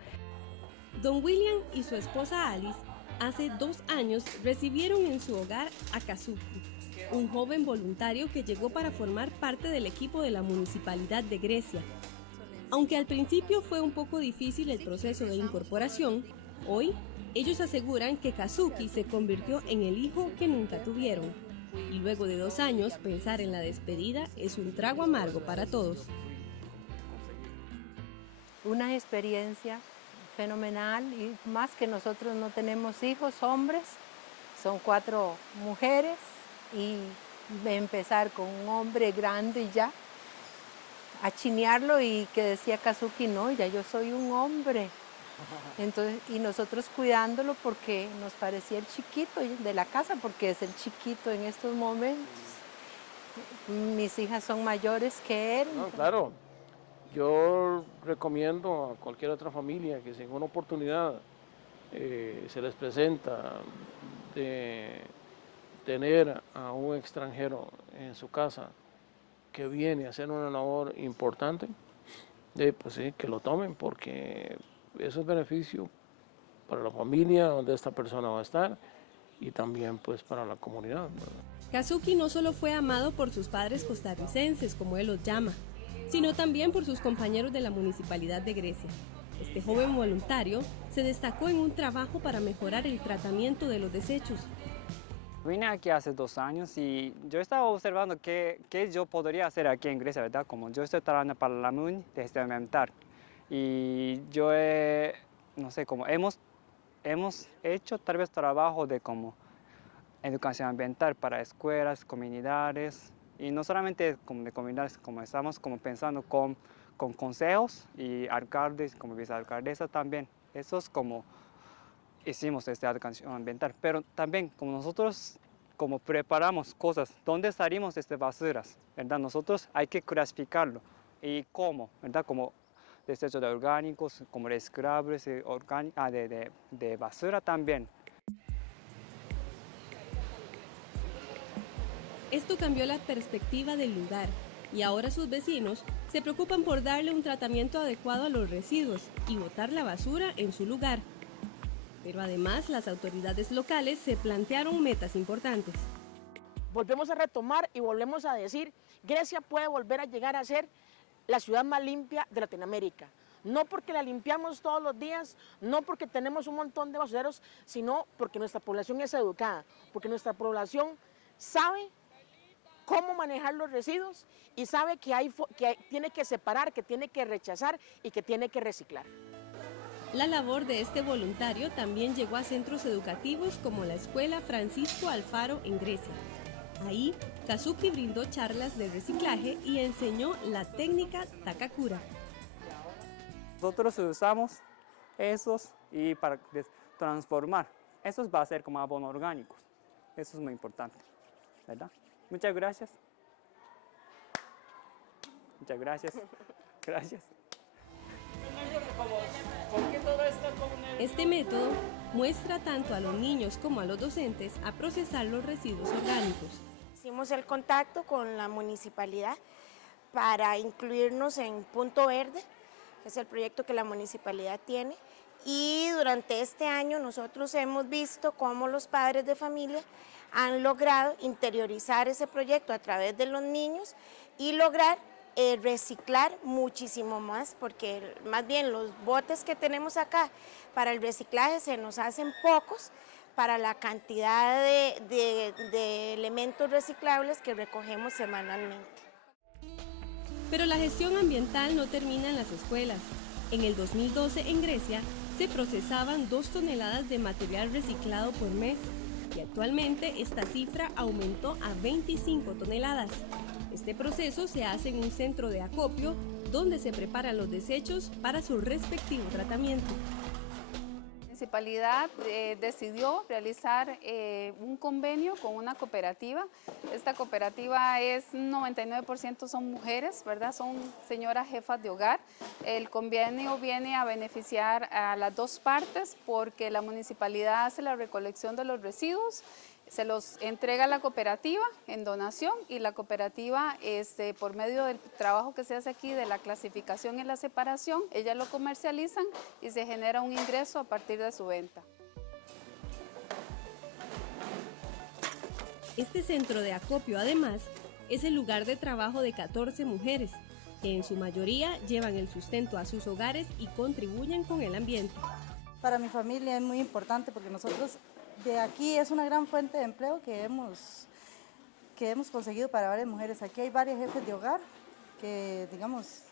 Don William y su esposa Alice hace 2 años recibieron en su hogar a Kazuki, un joven voluntario que llegó para formar parte del equipo de la Municipalidad de Grecia. Aunque al principio fue un poco difícil el proceso de incorporación, hoy ellos aseguran que Kazuki se convirtió en el hijo que nunca tuvieron. Y luego de 2 años, pensar en la despedida es un trago amargo para todos. Una experiencia fenomenal, y más que nosotros no tenemos hijos hombres, son 4 mujeres, y empezar con un hombre grande ya, a chinearlo, y que decía Kazuki, no, ya yo soy un hombre. Entonces, y nosotros cuidándolo porque nos parecía el chiquito de la casa, porque es el chiquito en estos momentos. Mis hijas son mayores que él. No, claro, yo recomiendo a cualquier otra familia que si en una oportunidad se les presenta de tener a un extranjero en su casa que viene a hacer una labor importante, pues sí, que lo tomen, porque eso es beneficio para la familia donde esta persona va a estar y también pues para la comunidad, ¿verdad? Kazuki no solo fue amado por sus padres costarricenses, como él los llama, sino también por sus compañeros de la Municipalidad de Grecia. Este joven voluntario se destacó en un trabajo para mejorar el tratamiento de los desechos. Vine aquí hace 2 años y yo estaba observando qué yo podría hacer aquí en Grecia, ¿verdad? Como yo estoy trabajando para la MUNI de gestión ambiental y yo no sé, como hemos hecho tal vez trabajo de como educación ambiental para escuelas, comunidades, y no solamente como de comunidades, como estamos como pensando con consejos y alcaldes, como vicealcaldesa también. Eso es como hicimos esta educación ambiental, pero también como nosotros como preparamos cosas, ¿dónde salimos de basuras? ¿Verdad? Nosotros hay que clasificarlo. ¿Y cómo? ¿Verdad? Como desechos de orgánicos, como reciclables de basura también. Esto cambió la perspectiva del lugar y ahora sus vecinos se preocupan por darle un tratamiento adecuado a los residuos y botar la basura en su lugar. Pero además las autoridades locales se plantearon metas importantes. Volvemos a retomar y volvemos a decir, Grecia puede volver a llegar a ser la ciudad más limpia de Latinoamérica. No porque la limpiamos todos los días, no porque tenemos un montón de basureros, sino porque nuestra población es educada, porque nuestra población sabe cómo manejar los residuos y sabe que tiene que separar, que tiene que rechazar y que tiene que reciclar. La labor de este voluntario también llegó a centros educativos como la Escuela Francisco Alfaro en Grecia. Ahí, Kazuki brindó charlas de reciclaje y enseñó la técnica Takakura. Nosotros usamos esos y para transformar. Esos va a ser como abonos orgánicos. Eso es muy importante, ¿verdad? Muchas gracias. Muchas gracias. Gracias. Este método muestra tanto a los niños como a los docentes a procesar los residuos orgánicos. Hicimos el contacto con la municipalidad para incluirnos en Punto Verde, que es el proyecto que la municipalidad tiene. Y durante este año nosotros hemos visto cómo los padres de familia han logrado interiorizar ese proyecto a través de los niños y lograr reciclar muchísimo más, porque más bien los botes que tenemos acá para el reciclaje se nos hacen pocos para la cantidad de elementos reciclables que recogemos semanalmente. Pero la gestión ambiental no termina en las escuelas. En el 2012 en Grecia se procesaban 2 toneladas de material reciclado por mes y actualmente esta cifra aumentó a 25 toneladas. Este proceso se hace en un centro de acopio donde se preparan los desechos para su respectivo tratamiento. La municipalidad decidió realizar un convenio con una cooperativa. Esta cooperativa es 99% son mujeres, ¿verdad? Son señoras jefas de hogar. El convenio viene a beneficiar a las 2 partes porque la municipalidad hace la recolección de los residuos, se los entrega a la cooperativa en donación y la cooperativa, por medio del trabajo que se hace aquí de la clasificación y la separación, ellas lo comercializan y se genera un ingreso a partir de su venta. Este centro de acopio, además, es el lugar de trabajo de 14 mujeres, que en su mayoría llevan el sustento a sus hogares y contribuyen con el ambiente. Para mi familia es muy importante porque nosotros de aquí es una gran fuente de empleo que hemos conseguido para varias mujeres. Aquí hay varios jefes de hogar que, digamos,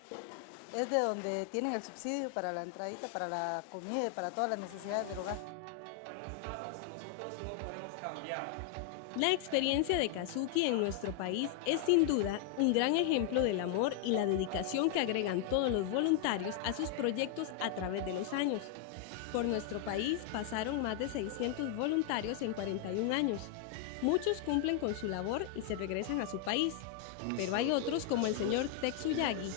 es de donde tienen el subsidio para la entradita, para la comida y para todas las necesidades del hogar. La experiencia de Kazuki en nuestro país es sin duda un gran ejemplo del amor y la dedicación que agregan todos los voluntarios a sus proyectos a través de los años. Por nuestro país pasaron más de 600 voluntarios en 41 años. Muchos cumplen con su labor y se regresan a su país, pero hay otros como el señor Tetsuyagi,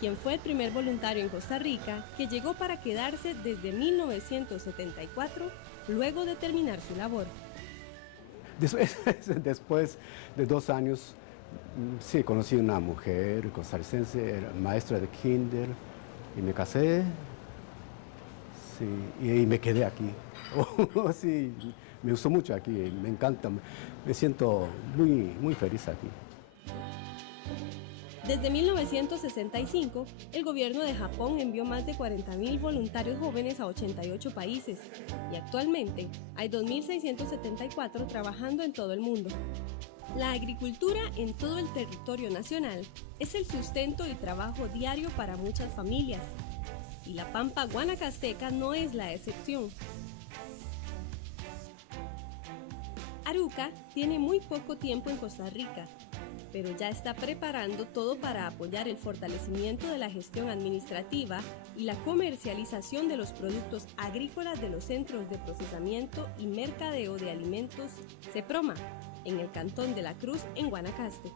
quien fue el primer voluntario en Costa Rica, que llegó para quedarse desde 1974, luego de terminar su labor. Después de 2 años, sí, conocí una mujer costarricense, era maestra de kinder, y me casé. Sí, y me quedé aquí. Sí, me gustó mucho aquí, me encanta, me siento muy feliz aquí. Desde 1965, el gobierno de Japón envió más de 40.000 voluntarios jóvenes a 88 países y actualmente hay 2.674 trabajando en todo el mundo. La agricultura en todo el territorio nacional es el sustento y trabajo diario para muchas familias. Y la pampa guanacasteca no es la excepción. Aruca tiene muy poco tiempo en Costa Rica, pero ya está preparando todo para apoyar el fortalecimiento de la gestión administrativa y la comercialización de los productos agrícolas de los centros de procesamiento y mercadeo de alimentos CEPROMA, en el Cantón de la Cruz, en Guanacaste.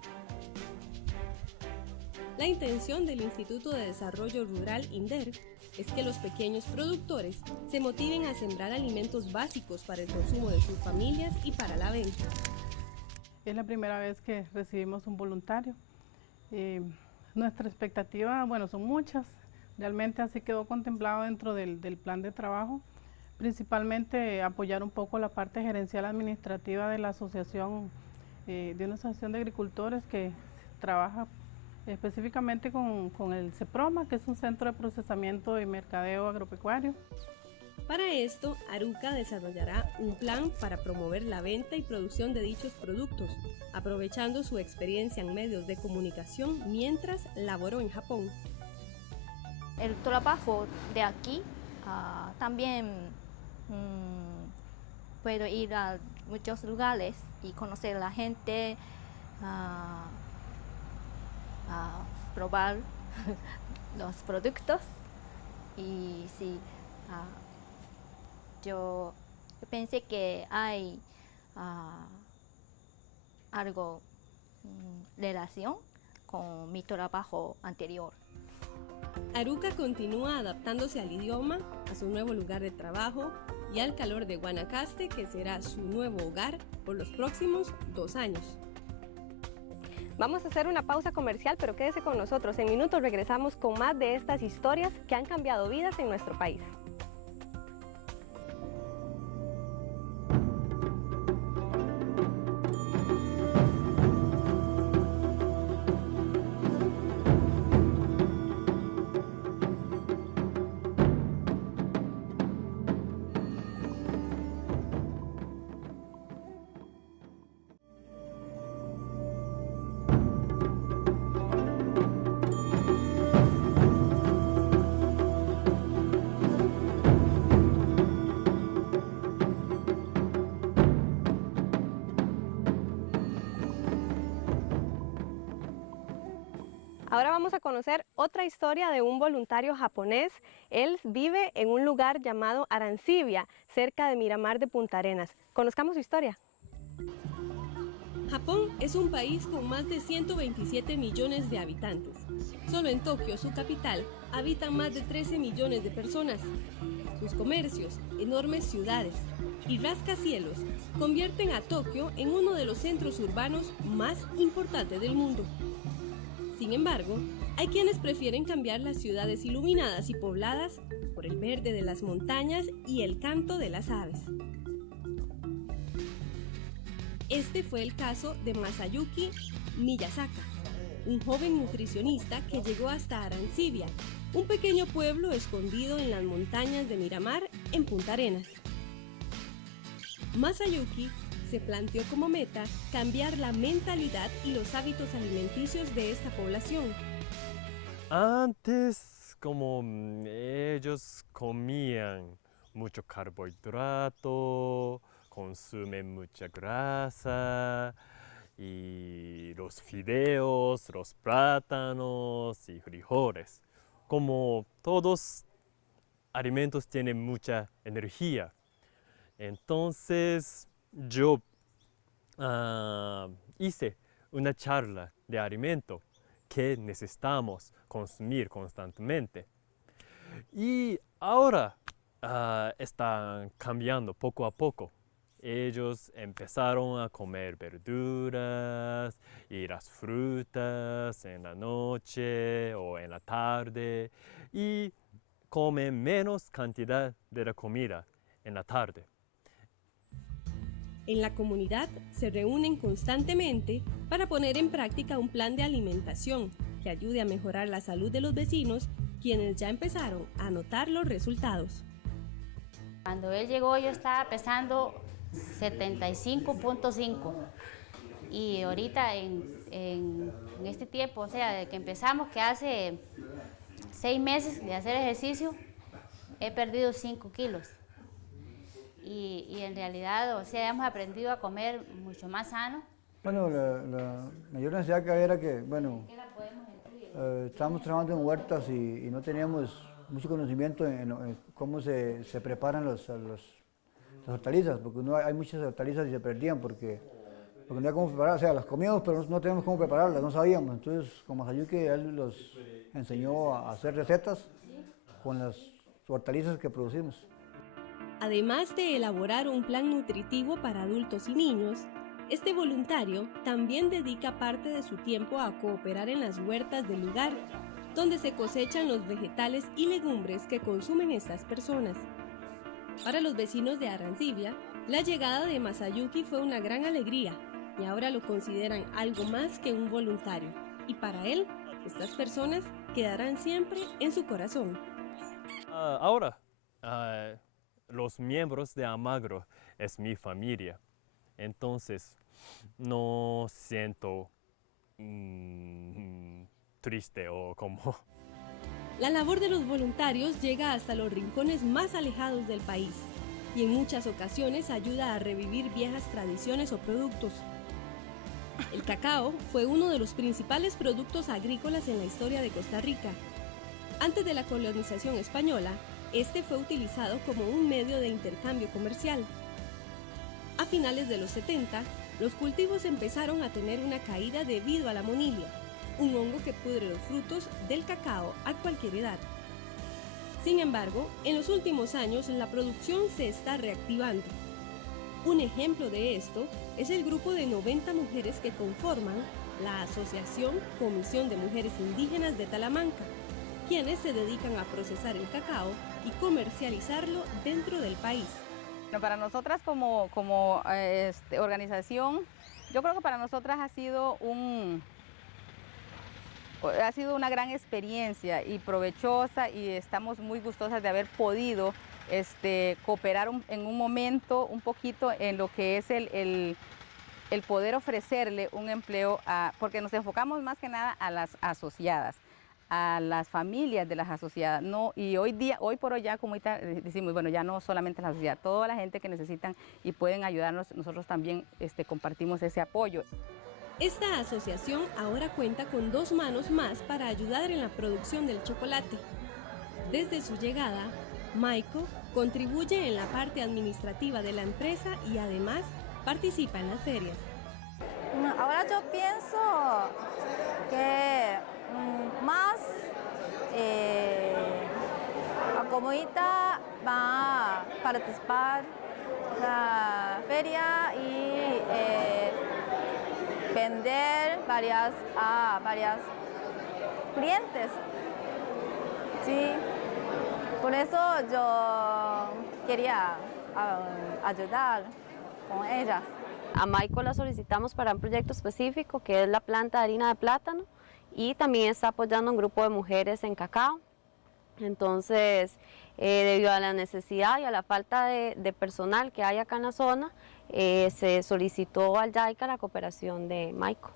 La intención del Instituto de Desarrollo Rural INDER es que los pequeños productores se motiven a sembrar alimentos básicos para el consumo de sus familias y para la venta. Es la primera vez que recibimos un voluntario. Nuestra expectativa, bueno, son muchas. Realmente así quedó contemplado dentro del plan de trabajo. Principalmente apoyar un poco la parte gerencial administrativa de la asociación, de una asociación de agricultores que trabaja específicamente con el CEPROMA, que es un centro de procesamiento y mercadeo agropecuario. Para esto, Aruca desarrollará un plan para promover la venta y producción de dichos productos, aprovechando su experiencia en medios de comunicación mientras laboró en Japón. El trabajo de aquí también puedo ir a muchos lugares y conocer a la gente, probar los productos y sí, yo pensé que hay algo relación con mi trabajo anterior. Aruca continúa adaptándose al idioma, a su nuevo lugar de trabajo y al calor de Guanacaste, que será su nuevo hogar por los próximos 2 años. Vamos a hacer una pausa comercial, pero quédese con nosotros. En minutos regresamos con más de estas historias que han cambiado vidas en nuestro país. Ahora vamos a conocer otra historia de un voluntario japonés. Él vive en un lugar llamado Arancibia, cerca de Miramar de Punta Arenas. Conozcamos su historia. Japón es un país con más de 127 millones de habitantes. Solo en Tokio, su capital, habitan más de 13 millones de personas. Sus comercios, enormes ciudades y rascacielos convierten a Tokio en uno de los centros urbanos más importantes del mundo. Sin embargo, hay quienes prefieren cambiar las ciudades iluminadas y pobladas por el verde de las montañas y el canto de las aves. Este fue el caso de Masayuki Miyasaka, un joven nutricionista que llegó hasta Arancibia, un pequeño pueblo escondido en las montañas de Miramar, en Punta Arenas. Masayuki se planteó como meta cambiar la mentalidad y los hábitos alimenticios de esta población. Antes, como ellos comían mucho carbohidrato, consumen mucha grasa, y los fideos, los plátanos y frijoles. Como todos alimentos tienen mucha energía. Entonces yo hice una charla de alimento que necesitamos consumir constantemente. Y ahora están cambiando poco a poco. Ellos empezaron a comer verduras y las frutas en la noche o en la tarde y comen menos cantidad de la comida en la tarde. En la comunidad se reúnen constantemente para poner en práctica un plan de alimentación que ayude a mejorar la salud de los vecinos, quienes ya empezaron a notar los resultados. Cuando él llegó yo estaba pesando 75.5 y ahorita en este tiempo, o sea, de que empezamos, que hace 6 meses de hacer ejercicio, he perdido 5 kilos. Y en realidad, o sea, hemos aprendido a comer mucho más sano. Bueno, la mayor necesidad que había era que, bueno, estábamos trabajando en huertas y no teníamos mucho conocimiento en cómo se preparan las hortalizas, porque hay muchas hortalizas y se perdían porque no había cómo preparar, o sea, las comíamos pero no teníamos cómo prepararlas, no sabíamos. Entonces, con Masayuki, él los enseñó a hacer recetas con las hortalizas que producimos. Además de elaborar un plan nutritivo para adultos y niños, este voluntario también dedica parte de su tiempo a cooperar en las huertas del lugar, donde se cosechan los vegetales y legumbres que consumen estas personas. Para los vecinos de Arancibia, la llegada de Masayuki fue una gran alegría y ahora lo consideran algo más que un voluntario. Y para él, estas personas quedarán siempre en su corazón. Ahora, los miembros de Almagro es mi familia, entonces no siento triste o como... La labor de los voluntarios llega hasta los rincones más alejados del país y en muchas ocasiones ayuda a revivir viejas tradiciones o productos. El cacao fue uno de los principales productos agrícolas en la historia de Costa Rica. Antes de la colonización española, este fue utilizado como un medio de intercambio comercial. A finales de los 70, los cultivos empezaron a tener una caída debido a la monilia, un hongo que pudre los frutos del cacao a cualquier edad. Sin embargo, en los últimos años la producción se está reactivando. Un ejemplo de esto es el grupo de 90 mujeres que conforman la Asociación Comisión de Mujeres Indígenas de Talamanca, quienes se dedican a procesar el cacao y comercializarlo dentro del país. Bueno, para nosotras como organización, yo creo que para nosotras ha sido una gran experiencia y provechosa, y estamos muy gustosas de haber podido cooperar en un momento un poquito en lo que es el poder ofrecerle un empleo, porque nos enfocamos más que nada a las asociadas, a las familias de las asociadas, ¿no? Y hoy por hoy ya, como ahorita decimos, bueno, ya no solamente las asociadas, toda la gente que necesitan y pueden ayudarnos, nosotros también compartimos ese apoyo. Esta asociación ahora cuenta con 2 manos más para ayudar en la producción del chocolate. Desde su llegada, Maiko contribuye en la parte administrativa de la empresa y además participa en las ferias. Ahora yo pienso que más la comunidad va a participar en la feria y vender a varias clientes. Sí, por eso yo quería ayudar con ellas. A Maiko la solicitamos para un proyecto específico que es la planta de harina de plátano y también está apoyando un grupo de mujeres en cacao. Entonces, debido a la necesidad y a la falta de personal que hay acá en la zona, se solicitó al JICA la cooperación de Maiko.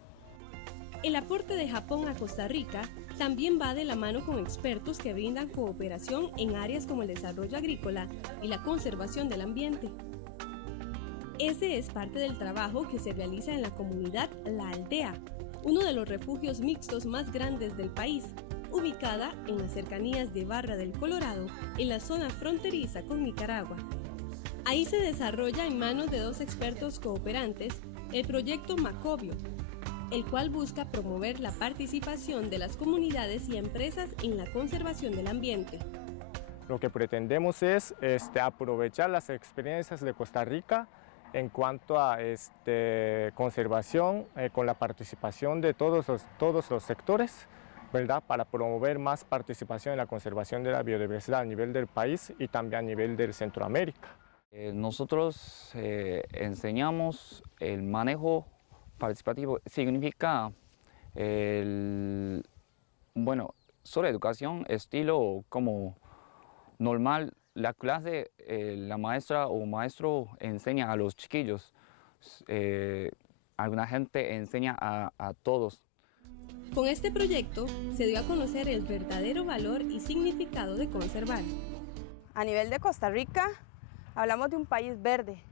El aporte de Japón a Costa Rica también va de la mano con expertos que brindan cooperación en áreas como el desarrollo agrícola y la conservación del ambiente. Ese es parte del trabajo que se realiza en la comunidad La Aldea, uno de los refugios mixtos más grandes del país, ubicada en las cercanías de Barra del Colorado, en la zona fronteriza con Nicaragua. Ahí se desarrolla en manos de 2 expertos cooperantes el proyecto Macobio, el cual busca promover la participación de las comunidades y empresas en la conservación del ambiente. Lo que pretendemos es aprovechar las experiencias de Costa Rica en cuanto a conservación con la participación de todos los sectores, ¿verdad? Para promover más participación en la conservación de la biodiversidad a nivel del país y también a nivel de Centroamérica. Nosotros enseñamos el manejo participativo, significa sobre educación, estilo como normal. La clase, la maestra o maestro enseña a los chiquillos, alguna gente enseña a todos. Con este proyecto se dio a conocer el verdadero valor y significado de conservar. A nivel de Costa Rica, hablamos de un país verde,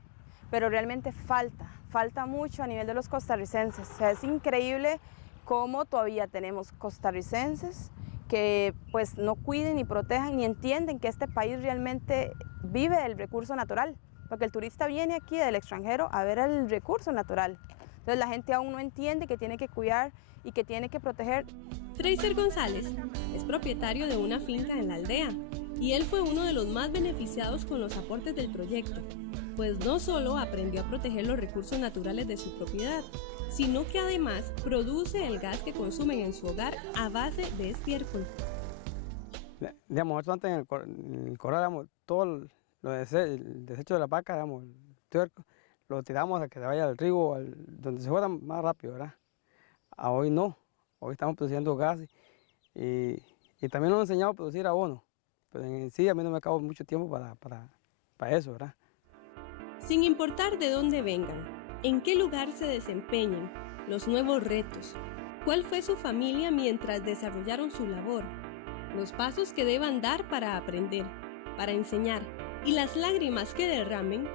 pero realmente falta mucho a nivel de los costarricenses. O sea, es increíble cómo todavía tenemos costarricenses que pues no cuiden ni protejan ni entienden que este país realmente vive del recurso natural, porque el turista viene aquí del extranjero a ver el recurso natural. Entonces la gente aún no entiende que tiene que cuidar y que tiene que proteger. Fraser González es propietario de una finca en La Aldea y él fue uno de los más beneficiados con los aportes del proyecto, pues no solo aprendió a proteger los recursos naturales de su propiedad, sino que además produce el gas que consumen en su hogar a base de estiércol. Digamos, antes en el corral, todo el desecho de la vaca, digamos, el estiércol, lo tiramos a que vaya al río, donde se juega más rápido, ¿verdad? A hoy no, hoy estamos produciendo gas y también nos han enseñado a producir abono, pero en sí a mí no me acabo mucho tiempo para eso, ¿verdad? Sin importar de dónde vengan, en qué lugar se desempeñen, los nuevos retos, cuál fue su familia mientras desarrollaron su labor, los pasos que deban dar para aprender, para enseñar y las lágrimas que derramen,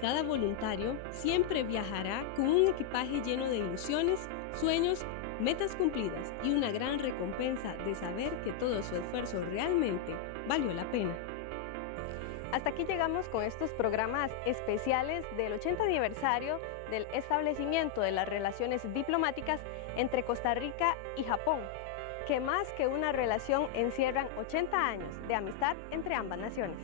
cada voluntario siempre viajará con un equipaje lleno de ilusiones, sueños, metas cumplidas y una gran recompensa de saber que todo su esfuerzo realmente valió la pena. Hasta aquí llegamos con estos programas especiales del 80 aniversario del establecimiento de las relaciones diplomáticas entre Costa Rica y Japón, que más que una relación encierran 80 años de amistad entre ambas naciones.